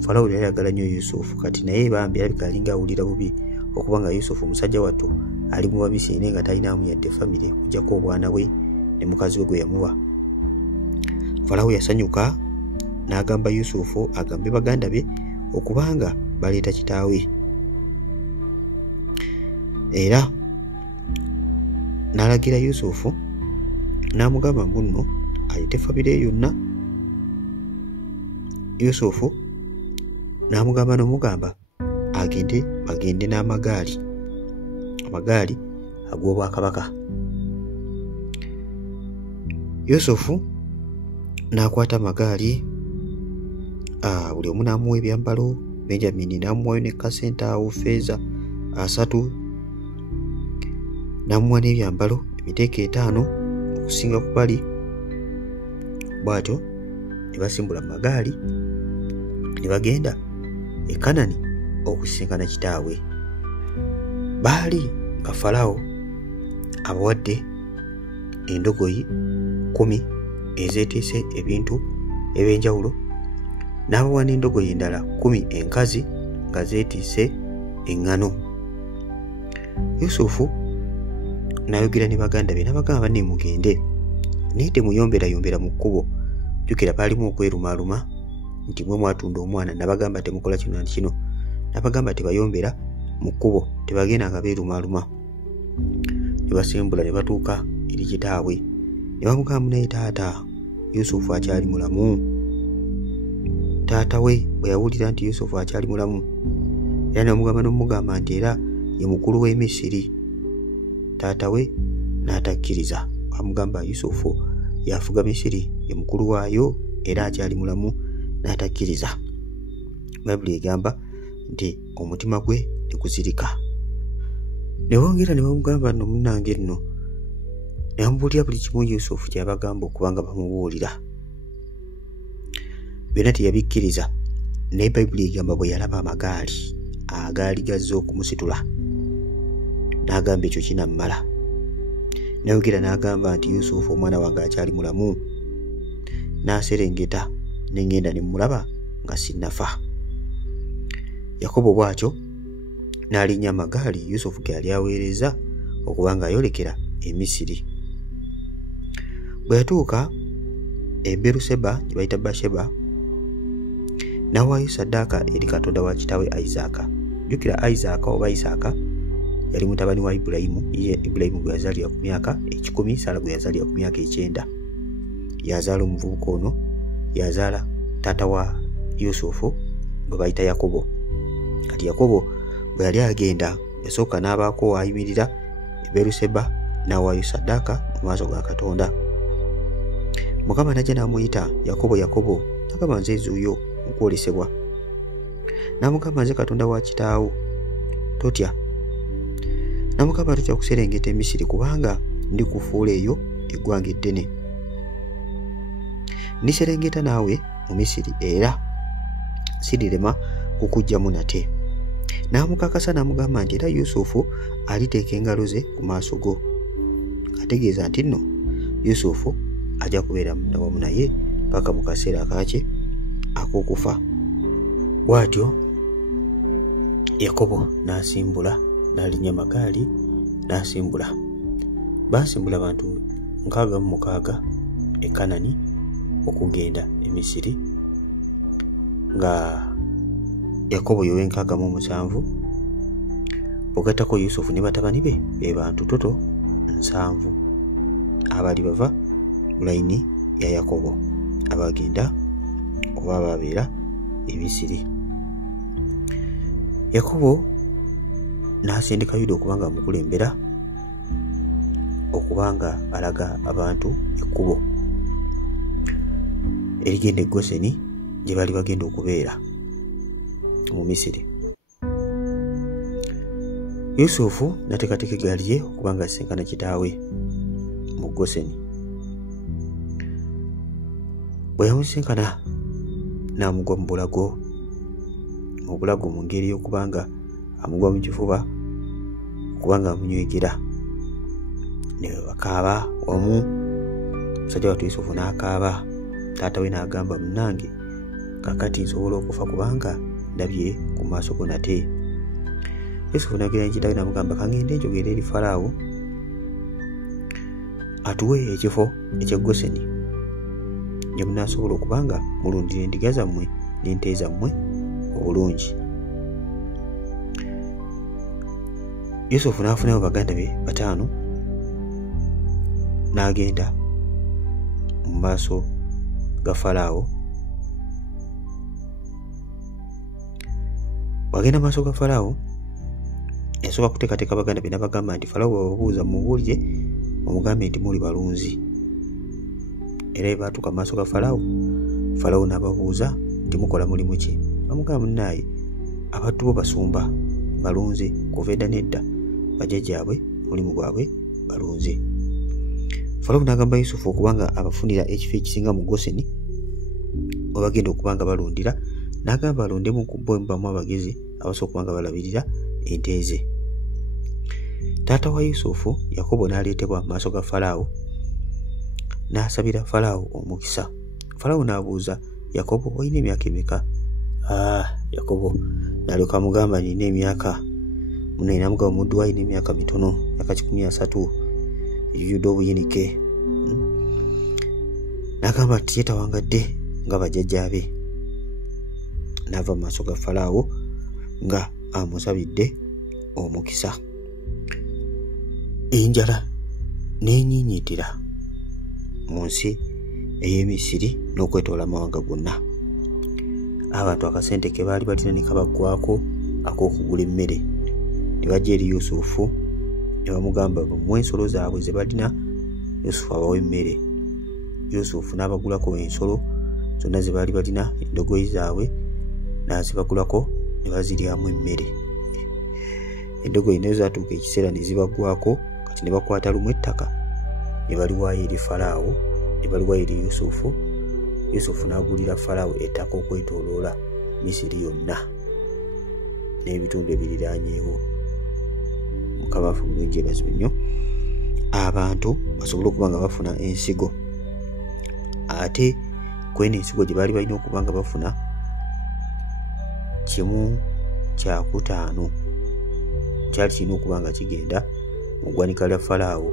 Falaawo yali ayagala nnyo Yusufu, kati naye bambi alabika alinga awulira bubi okuba nga Yusufu omusajja wattu ali mu Bamisiri naye nga talinamu yadde famire okuggyako obwana bwe ne mukazi we gwe yamuwa. Falaawo yasanyuka n'agamba Yusufu agambe baganda be okubanga baleeta kitaawe, era n'alagira Yusufu n'amugamba nno aleete famire yonna. Yusufu n'amugamba n'omugamba bagende n'amagaali, amagaali ag'obwakabaka. Yusufu n'akwata amagaali, buli omu n'amuwa ebyambalo. Benjamini n'amuwayo ne kasente awo ffeeza 3, n'amuwa n'ebyambalo emiteeko 5 okusinga ku bali. Bw'atyo ne basimbula mu magaali ne bagenda e Kanani okusisinkana kitaawe. Baali nga Falaawo abawadde endogoyi 10 ezeetiise ebintu eby'enjawulo, n'abawa n'endogoyi endala 10 enkazi nga zeetiise eŋŋano. Yusufu n'ayogera ne baganda be n'abagamba banne mugende, naye temuyomberayоmbera mu kkubo jukira palimu okwerumaaluma nti mwe mwatunda omwana nabagamba temukola kino na kino, nabagamba tebayombera mu kkubo, tebagenda nga beerumaaluma. Ne basembula ne batuuka eri kitaabwe ne bamugamba, naye taata, Yusufu akyali mulamu. Taata we bwe yawulira nti Yusufu akyali mulamu era n'omugamba nti era ye mukulu w'e Misiri, taata we n'atakkiriza. Bamugamba Yusufu yafuga Misiri, ye mukulu waayo era akyali mulamu, n'atakkiriza. Bayibuli egamba nti omutima gwe ne guzirika. Ne bongera ne bamugamba nno, munnange nno, ne bamubuulira buli kimu Yusufu ky'abagamba okubanga bamubuulira. Byonna teyabikkiriza, naye Bayibuli egamba bwe yalaba amagaali agaali gazze okumusitula n'agamba ekyo kinammala. Nayogera n'agamba nti Yusufu omwana wange akyali mulamu, n'aserengeta ne ngenda ne mmulaba nga sinnafa. Yakobo bw'atyo n'alinnya amagaali Yusufu ge yali aweereza okubanga ayolekera e Misiri. Bwe yatuuka e Beruseba gye bayita Basheba, n'awaayo ssaddaaka eri Katonda wa kitaawe Isaaka. Jjukira Isaaka oba Isaaka yali mutabani wa Ibulayimu. Ibulayimu gwe yazaalira ku myaka 10, Saala gwe yazaalira ku myaka 9. Yazaala omuvubuka ono, yazaala taata wa Yusufu gwe bayita Yakobo. Kati Yakobo bwe yali agenda yasooka n'abaako ayimirira e Beruseba n'awaayo ssaddaaka mu maaso ga Katonda. Mukama n'ajja n'amuyita, Yakobo, Yakobo. N'agamba, nze zuuyo nkwolesebwa. N'amugamba, nze Katonda wa kitaawo, totya. N'amugamba, totya kuserengeta e Misiri kubanga ndikufuula eyo eggwanga eddene. Ndiserengeta naawe mu Misiri era sirirema kukuggyamu nate. N'amukakasa n'amugamba nti era Yusufu aliteeka engalo ze ku maaso go. Ategeeza nti nno Yusufu ajja kubeera wamu naye paka mu kaseera akakye ak'okufa. Bw'atyo Yakobo n'asimbula, n'alinnya amagaali n'asimbula. Baasimbula abantu 66 e Kanani okugenda e Misiri, nga Yakobo yowe 67 ogattako Yusufu ne batabani be bantu toto 7 abaali bava mu layini ya Yakobo abagenda oba babeera e Misiri. Yakobo n'asindika Yuda okubanga amukulembera, okubanga alaga abantu ekkubo erigenda e Goseni gye baali bagenda okubeera mu Misiri. Yusufu n'ateekateeka eggaali ye okubanga asenkana kitaawe mu Goseni. Bwe yamusenkana n'amugwa mu bulago mu ngeri y'okubanga amugwa mu kifuba, okubanga amunywegera. Ne bakaaba wamu, musajja wattu Yusufu n'akaaba. Taata we n'agamba, munnange, kakati nsobola okufa kubanga ndabye ku maaso go nate. Yusufu n'agenda kitaawe n'amugamba, kangende njogere eri Falaawo atuwe ekifo eky'e Goseni gye munaasobola okubanga mulundira endiga zammwe n'ente zammwe obulungi. Yusufu n'afunayo baganda be 5 n'agenda mu maaso ga Falaawo. Wagenda maaso ga Falaawo yasooka kuteekateeka baganda be n'abagamba nti Falaawo bababuuza mumubuulire omugambe nti muli balunzi. Era bwe baatuuka mu maaso ga Falaawo, Falaawo n'ababuuza nti mukola mulimu ki? Bamugamba, munnaye abaddu bo basumba balunzi kuva edda n'edda, bajjajjaabwe mulimu gwabwe balunzi. Falaawo n'agamba Yusufu okubanga abafunira ekifo ekisinga mu Goseni we bagenda okubanga balundira, n'agamba alondemu ku bo bamu abagezi abasobola okubanga balabirira ente ze. Taata wa Yusufu Yakobo n'aleetebwa mu maaso ga Falaawo n'asabira Falaawo omukisa. Falaawo n'abuuza Yakobo, olina emyaka emeka? Yakobo n'alyoka amugamba, nina emyaka 4. N'amugamba, omuddu alina emyaka mitono, myaka 13, ejjudde obuyinike. n'agamba ati yetawangadde nga bajjajja be. N'ava mu maaso ga Falaawo nga amusabidde omukisa. Enjala n'enyiinyiitira mu nsi ey'e Misiri n'okwetoola amawanga gonna. Abantu akasente ke baali balina ne kabaggwako ak'okugula emmere. Ne bajja eri Yusufu ne bamugamba bamuwe ensolo zaabwe ze balina, Yusufu abawa emmere. Yusufu n'abagulako ensolo zonna ze baali balina, endogoyi zaabwe n'azibagulako ne baziryamu emmere. Endogoyi nazo zaatuuka ekiseera ne zibaggwako, kati ne bakwata lumu ettaka ne baliwaayo eri Falaawo, ne baliwaayo eri Yusufu. Yusufu n'agulira Falaawo ettaka okwetooloola Misiri yonna n'ebitundu ebiriraanyeewo. Mukama waffe mulungi ebazibwe nnyo. Abantu basobole okuba nga bafuna ensigo. Ate kweno ensigo gye baali balina okuba nga bafuna 1/5 kyali kirina okuba nga kigenda mu ggwanika lya Falaawo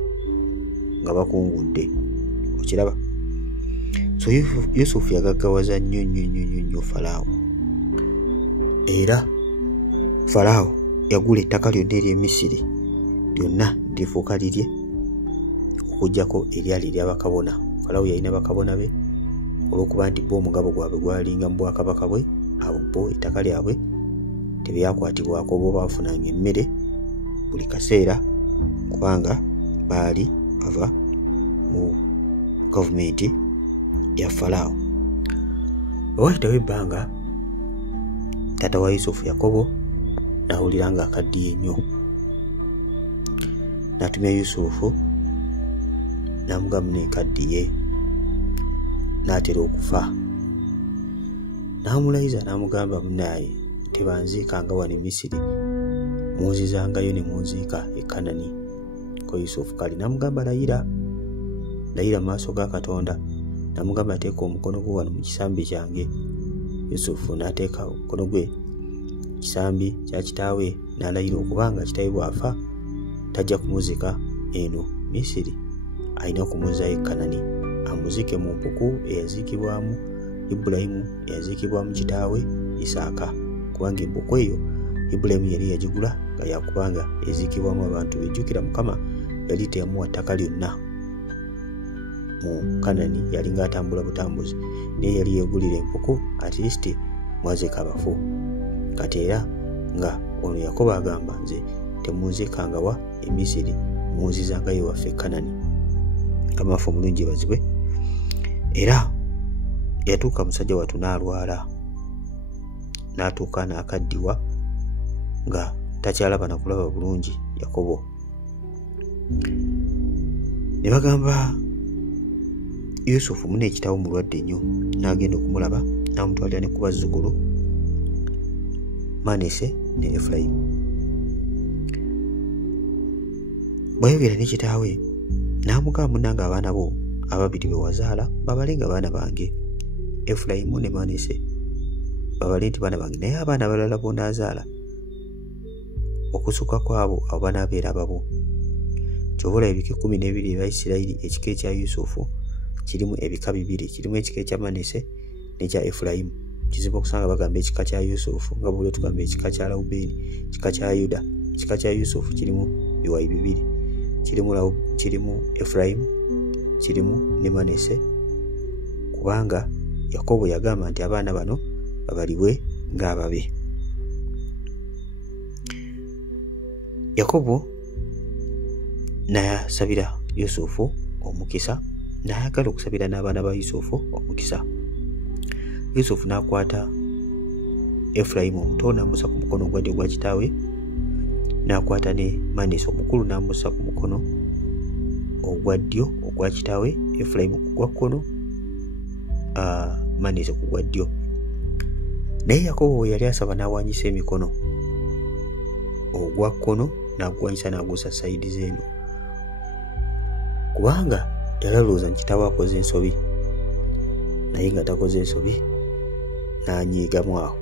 nga bakungudde. Okiraba? So Yusufu yagaggawaza nnyo Falaawo. Era Falaawo yagula ettaka lyonna ery'e Misiri lyonna lifuuka lirye okuggyako eryali ery'abakabona. Falaawo yalina bakabona be olw'okuba nti bo omugabo gwabwe gwalinga mu bwakabaka bwe. Abo bo ettaka lyabwe tebyakwatibwako, bo baafunanga emmere buli kaseera kubanga baali bava mu gavumenti ya Falaawo. Waayitawo ebbanga, taata wa Yusufu Yakobo n'awulira nga akaddiye nnyo. N'atumya Yusufu n'amugamba n'enkaddiye, n'atera okufa. N'amulayiza n'amugamba, munaaye tebanziikanga wano e Misiri, munzizangayo ne munziika e Kanani. Ko Yusufu kale n'amugamba layira mu maaso ga Katonda. N'amugamba ateeka omukono gwe wano mu kisambi kyange. Yusufu n'ateeka omukono gwe kisambi kya kitaawe, n'alayira okubanga kitaawe bw'afa tajja kumuzika eno Misiri, alina okumuzaayo e Kanani, amuzike mu mpuku eyaziikibwamu Ibulayimu, eyaziikibwamu kitaawe Isaaka, kubanga empuku eyo Ibulayimu yali yagigula nga yakubanga eziikibwamu abantu be. Jjukira Mukama yali teyamuwa ttaka lyonna mu Kanani, yali ng'atambula butambuzi, naye yali yeegulira empuku at least mwazika abafu. Kati era nga ono Yakobo agamba, nze temunziikanga wa e Misiri, munzizangayo waffe e Kanani. Mukama waffe omulungi ebazibwe. Era yatuuka musajja wattu n'alwala, n'atuuka n'akaddiwa nga takyalaba na kulaba bulungi Yakobo. Ne bagamba Yusufu mune ekitabo mulwadde nnyo, n'agenda okumulaba n'amutwalira ne ku bazzukulu Manase ne Efulayimu. Bwayogera ne kitaawe n'amugamba, munnange abaana bo ababiri be wazaala babalenga baana bange, Efulayimu ne Manase babale nti baana bange, naye abaana abalala bonaazaala okusukka kwabo abo banaabeera babo. Kyobola ebika 12 ebya Isirayiri, ekika ekya Yusufu kirimu ebika 2, kirimu ekika ekya Manase n'ekya Efulayimu. Kizibu okusanga bagamba ekika kya Yusufu nga bwe tugamba ekika kya Lawubeeni, ekika kya Yuda. Ekika kya Yusufu kirimu biwayi 2, kirimu Efulayimu, kirimu ne Manase, kubanga Yakobo yagamba nti abaana bano babalibwe ng'ababe. Yakobo n'asabira Yusufu omukisa, n'ayagala okusabira n'abaana ba Yusufu omukisa. Yusufu n'akwata Efulayimu omuto n'amussa ku mukono ogwa ddyo gwa kitaawe, n'akwata ne Manase omukulu n'amussa ku mukono ogwa ddyo ogwa kitaawe, Efulayimu ku gwa kkono, Manase ku gwa ddyo. Naye Yakobo we yali asaba n'awanyiisa emikono, ogwa kkono n'agwanyisa n'agussa sayidi z'eno, kubanga yalowooza nti kitaawe akoze ensobi, naye nga takoze ensobi, n'anyiigamu awo.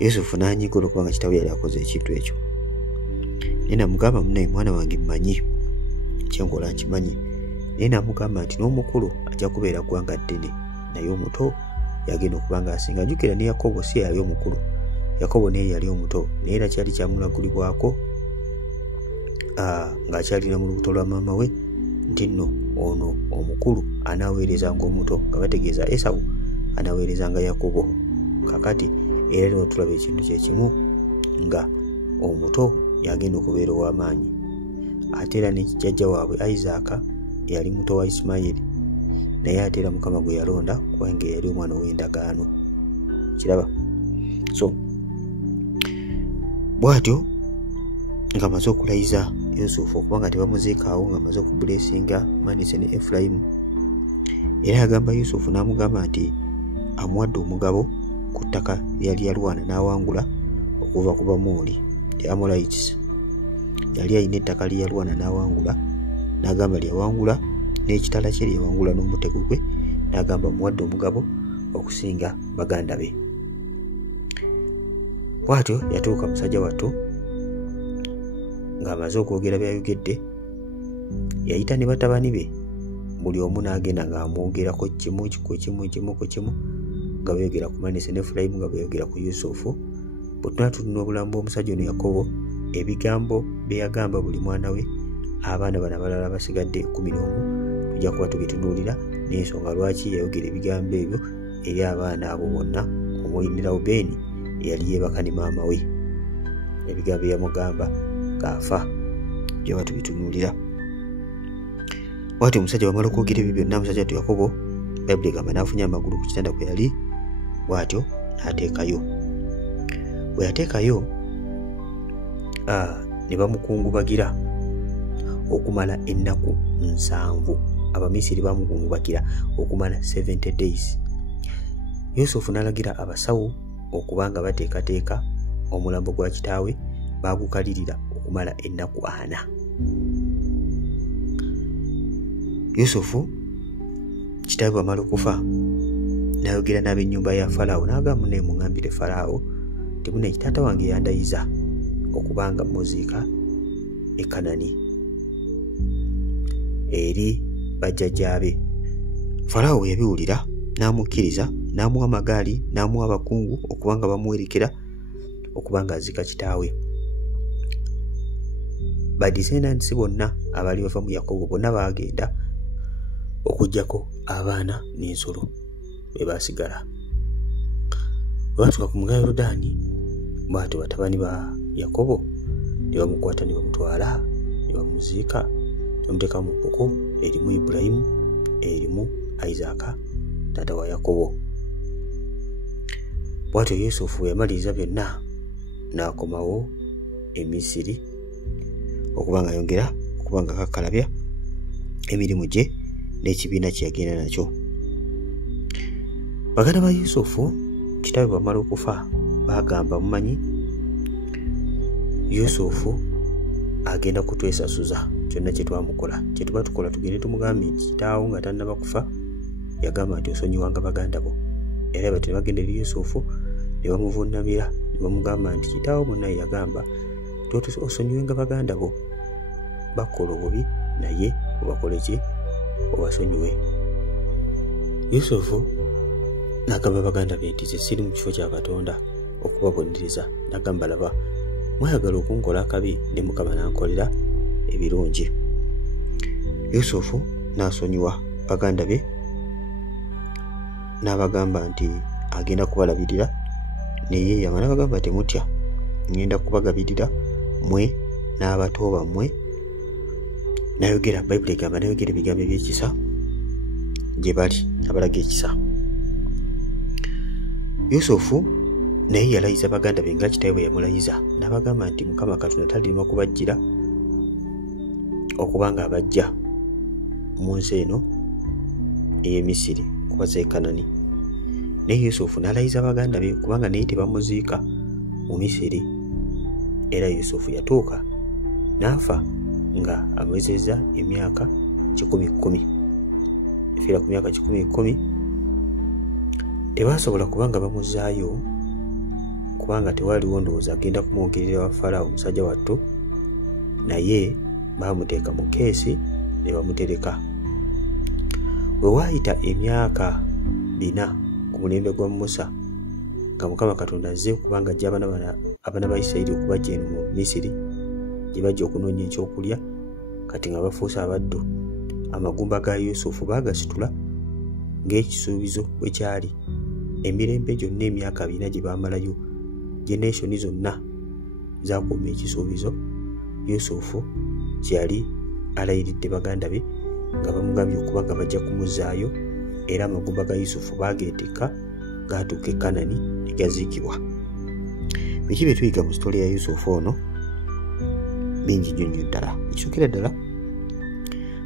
Yusufu n'anyiiga olw'okubanga kitaawe yali akoze ekintu ekyo. Naye n'amugamba, munnaye mwana wange mmanyi kyenkola nkimanyi, naye n'amugamba nti n'omukulu ajja kubeera ggwanga ddene naye omuto yagenda okuba nga asinga. Jjukira ne Yakobo si yali omukulu, Yakobo naye yali omuto, naye era kyali kyamulagulibwako ng'akyalina mu lubuto lwa maama we nti nno ono omukulu anaaweerezanga omuto, nga bategeeza Esawu anaaweerezanga Yakobo. Kakati era lino tulaba ekintu kyekimu nga omuto yagenda okubeera ow'amaanyi, ate era ne jjajja waabwe Isaaka yali muto wa Isimayiri, naye ate era Mukama gwe yalonda kubanga yali omwana ow'endagaano. Kiraba? So bw'atyo nga amaze okulayiza Yusufu okubanga tebamuziikaawo, nga amaze okubuleesinga Manase ne Efulayimu, era yagamba Yusufu n'amugamba nti amuwadde omugabo ku ttaka yali yalwana n'awangula okuva ku Bamoli, the Amorites. Yali alina ettaka lye yalwana n'awangula, n'agamba lyawangula n'ekitala kye lyawangula n'omutego gwe, n'agamba amuwadde omugabo okusinga baganda be. Bw'atyo yatuuka musajja wattu ng'amaze okwogera byayogedde, yayita ne batabani be, buli omu n'agenda ng'amwogerako kimu nga beeyogera ku Manase ne Efulayimu, nga beeyogera ku Yusufu. Bwe tunatulina obulamu bw'omusajja ono Yakobo, ebigambo bye yagamba buli mwana we, abaana bano abalala basigadde 11 tujja kuba tubitunuulira n'ensonga lwaki yayogera ebigambo ebyo eri abaana abo bonna, omuli ne Lawubeeni eyali yeebaka ne maama we. Ebigambo byamugamba ng'afa tujja kuba tubitunuulira. Bw'atyo omusajja bw'amala okwogera ebyo byonna, omusajja wattu Yakobo, Bayibuli egamba n'afunya amagulu ku kitanda kwe yali, bw'atyo n'ateekayo. Bwe yateekayo ne bamukungubagira okumala ennaku 7. Abamisiri bamukungubagira okumala 70 days. Yusufu n'alagira abasawo okuba nga bateekateeka omulambo gwa kitaawe, baagukalirira okumala ennaku 4. Yusufu kitaawe bw'amala okufa n'ayogera n'ab'ennyumba ya Falaawo, n'agamba munne muŋŋambire Falaawo nti munne kitaata wange yandayiza okubanga muziika e Kanani eri bajjajjaabe. Falaawo yabiwulira n'amukkiriza, n'amuwa amagaali, n'amuwa abakungu okubanga bamuwerekera okubanga aziika kitaawe. Badescendants bonna abaali bava mu Yakobo bonna baagenda okuggyako abaana n'ensolo be baasigala. Bwe baatuuka ku mugga Yoludaani, bw'atyo batabani ba Yakobo ne bamukwata ne bamutwala ne bamuziika, ne bamuteeka mu mpuku erimu Ibulayimu, erimu Isaaka taata wa Yakobo. Bw'atyo Yusufu bwe yamaliriza byonna n'akomawo e Misiri okubanga ayongera okubanga akakkalabya emirimu gye n'ekibiina kye yagenda nakyo. Baganda ba Yusufu kitaawe bw'amala okufa baagamba, mumanyi Yusufu agenda kutwesasuza kyonna kye twamukola, kye tuba tukola tugende tumugambe nti kitaawo nga tannaba kufa yagamba nti osonyiwanga baganda bo. Era bati ne bagenda eri Yusufu ne bamuvuunamira ne bamugamba nti kitaawo bonna yagamba nti osonyiwenga baganda bo, bakola obubi naye obakole ki, obasonyiwe. Yusufu n'agamba baganda be nti ze siri mu kifo kya Katonda okubabonereza, n'agamba laba mwayagala okunkola akabi ne Mukama n'ankolera ebirungi. Yusufu n'asonyiwa baganda be n'abagamba nti agenda kubalabirira, naye yamala bagamba temutya, ngenda kubagabirira mmwe n'abato bammwe. N'ayogera, Bayibuli egamba n'ayogera ebigambo eby'ekisa gye bali abalaga ekisa. Yusufu naye yalayiza baganda be nga kitaawe bwe yamulayiza, n'abagamba nti Mukama Katonda talirema kubajjira okubanga abajja mu nsi eno ey'e Misiri kubaza e Kanani. Naye Yusufu n'alayiza baganda be kubanga naye tebamuziika mu Misiri. Era Yusufu yatuuka n'afa nga amwezezza emyaka 10. Efiira ku myaka 10. Tebasobola kubanga bamuzaayo kubanga tewaaliwo ndowooza agenda kumwogerera wa Falaawo omusajja wattu, naye baamuteeka mu keesi ne bamutereka bwe waayita emyaka 4 ku mulembe gwa Musa nga Mukama Katonda azze kubanga ajja abaana ba Isirayiri okubajja eno mu Misiri gye bajja okunoonya ekyokulya, kati nga bafuuse abaddu, amagumba ga Yusufu baagasitula ng'ekisuubizo bwe kyali. Emirembe gyonna emyaka 4 gye baamalayo, generation zonna zaakuuma ekisuubizo Yusufu kye yali alayiridde baganda be nga bamugambye okuba nga bajja kumuzzaayo, era amagumba ga Yusufu baageetikka gaatuuka e Kanani ne gaziikibwa. Biki bye tuyiga mu sitole ya Yusufu ono? Bingi nnyo ddala. Ekisukira ddala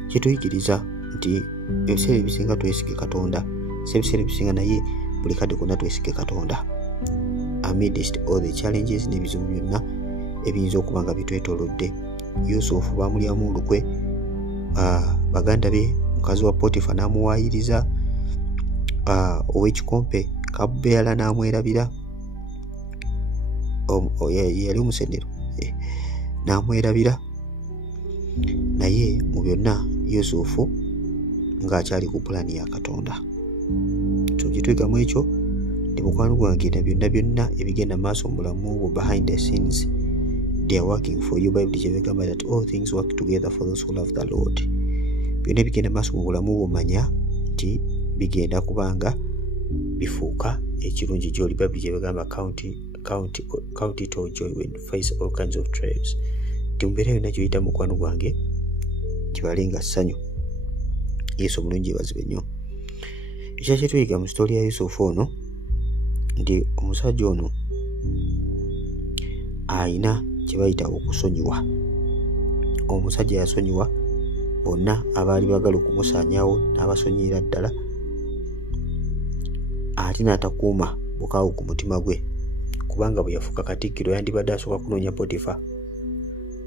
kituyigiriza nti ebiseera ebisinga twesige Katonda, si ebiseera ebisinga naye buli kadde konna twesige Katonda amidst all the challenges n'ebizibu byonna ebiyinza okuba nga bitwetoolodde. Yusufu baamulyamu olukwe, baganda be mukazi wa Potifa n'amuwaayiriza, ow'ekikompe Kabubeala n'amwerabira, yali omusenero n'amwerabira, naye mu byonna Yusufu ng'akyali ku pulaani ya Katonda. So kitwegamu ekyo ndi mukwano gwange na byonna ebigenda maaso mu bulamu bwo behind the scenes, they are working for you. Bible kyebegamba that all things work together for those who love the Lord. Byonna ebigenda maaso mu bulamu bwo manya nti bigenda kubanga bifuuka ekirungi gy'oli. Bible kyebegamba count it all joy when you face all kinds of trials. Timbeera yonna gy'oyita mukwano gwange kibalenga ssanyu. Yesu omulungi yeebazibwe nnyo. Ekyo kyetuyiga mu sitoli ya Yusufu ono nti omusajja ono ayina kye bayita okusonyiwa. Omusajja yasonyiwa bonna abaali baagala okumusaanyaawo n'abasonyiira ddala, ate n'atakuuma bukaawo ku mutima gwe, kubanga bwe yafuuka katikkiro yandibadde asooka kunoonya Potifa,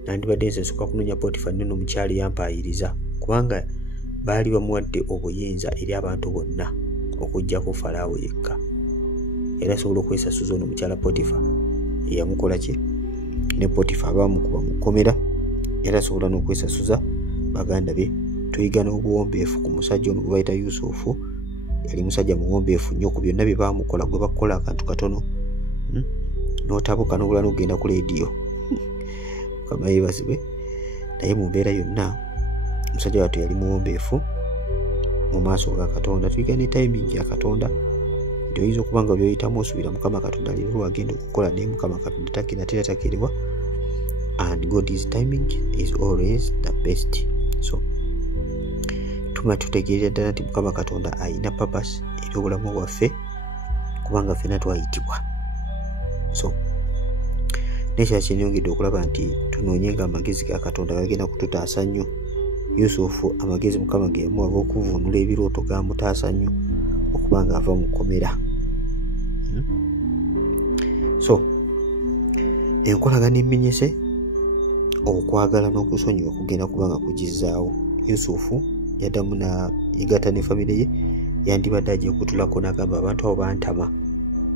nandibadde nze nsooka kunoonya Potifa nno omukyali yampaayiriza, kubanga baali bamuwadde obuyinza eri abantu bonna okuggyako Falaawo yekka. Era asobola okwesasuza ono mukyala Potifa eyamukola ki ne Potifa abaamukuba mu kkomera, era asobola n'okwesasuza baganda be. Tuyiga n'obuwombeefu ku musajja ono gwe bayita Yusufu. Yali musajja muwombeefu nnyo ku byonna bye baamukola, gwe bakola akantu katono n'otabuka n'obula n'ogenda ku leediyo Mukama yeebazibwe. Naye mu mbeera yonna omusajja wattu yali muwombeefu mu maaso ga Katonda. Tuyiga ne timing ya Katonda nti oyinza okuba nga byoyitamu osuubira Mukama Katonda leero lwagenda okukola, naye Mukama Katonda takeerwa, and God's timing is always the best. So tuma tutegeerera ddala nti Mukama Katonda ayina purpose eri obulamu bwaffe, kubanga ffenna twayitibwa. So nekira kyenyongedde okulaba nti tunoonyenga amagezi ga Katonda gagenda kututaasa nnyo. Yusufu amagezi Mukama ge yamuwa ag'okuvvuunula ebirooto gamutaasa nnyo okuba nga ava mu kkomera. So enkolagana emmenyese, okwagala n'okusonyiwa kugenda kuba nga kugizzaawo. Yusufu yaddamu n'yegatta ne famire ye, yandibadde agiye kutulako n'agamba abantu abo bantama,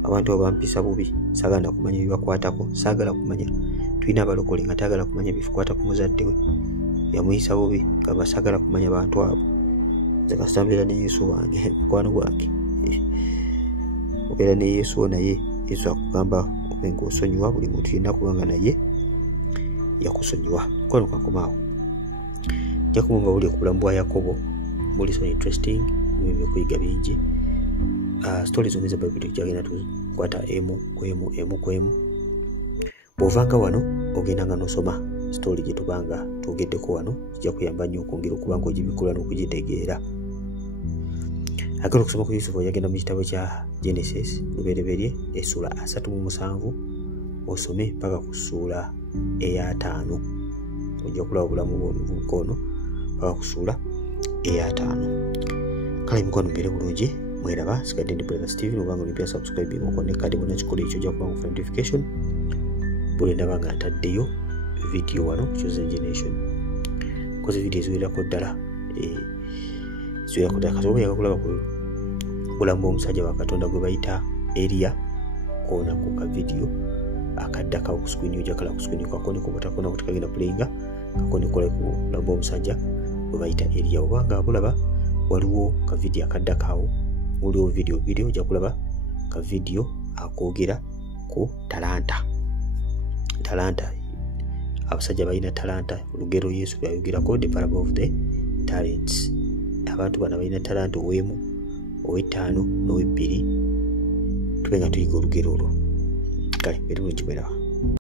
abantu abo bampisa bubi, saagala na kumanya bibakwatako, saagala kumanya. Tulina abalokole nga taagala kumanya bifukwata ku muzadde we, yamuyisa bubi, gamba saagala kumanya bantu abo. Nze kasita mbeera ne Yesu wange, mukwano gwange, obeera ne Yesu naye Yesu akugamba obe ng'osonyiwa buli muntu yenna kubanga naye yakusonyiwa. Mukwano gwankomaawo nja kumumba buli ku bulamu bwa Yakobo, buli so interesting, mulimu okuyiga bingi. Stories zonna eza Bible gyagenda tukwata emu ku emu. Bw'ovanga wano ogenda nga n'osoma story gye tubanga twogeddeko wano, kijja kuyamba nnyo okwongera okuba nga ogibikula n'okugitegeera. Agala okusoma ku Yusufu yagenda mu kitabo kya Genesis lubereberye essula 37 osome mpaka ku ssuula eya 5. Ojja kulaba obulamu bw'omuvubuka ono mpaka ku ssuula eya 5. Kale mikono mbeere bulungi, mweraba. Sigadde ndi Brother Steven. Obanga olipya subscribing okonekadde bonna kikola ekyo ojja kubanga ofuna notification buli ndaba nga ntaddeyo video wano ku Chosen Generation. Koze video eziwererako ddala, kasobola yakulaba ku bulamu bw'omusajja wa Katonda gwe bayita Eliya, koona ku ka video akaddaka ku screen, ojja kala ku screen kakone ku butakona kutikagenda playinga kakone kola ku bulamu bw'omusajja gwe bayita Eliya. Obanga abulaba waliwo ka video akaddakaawo, waliwo video ojja kulaba ka video akoogera ku talanta. Abasajja balina talanta, olugero Yesu lwayogerako, the parable of the talents. Abantu bano balina talanta ow'emu, ow'ettaano n'ow'ebbiri. Tube nga tuyiga olugero olwo. Kale, beri bulungi bwerawa.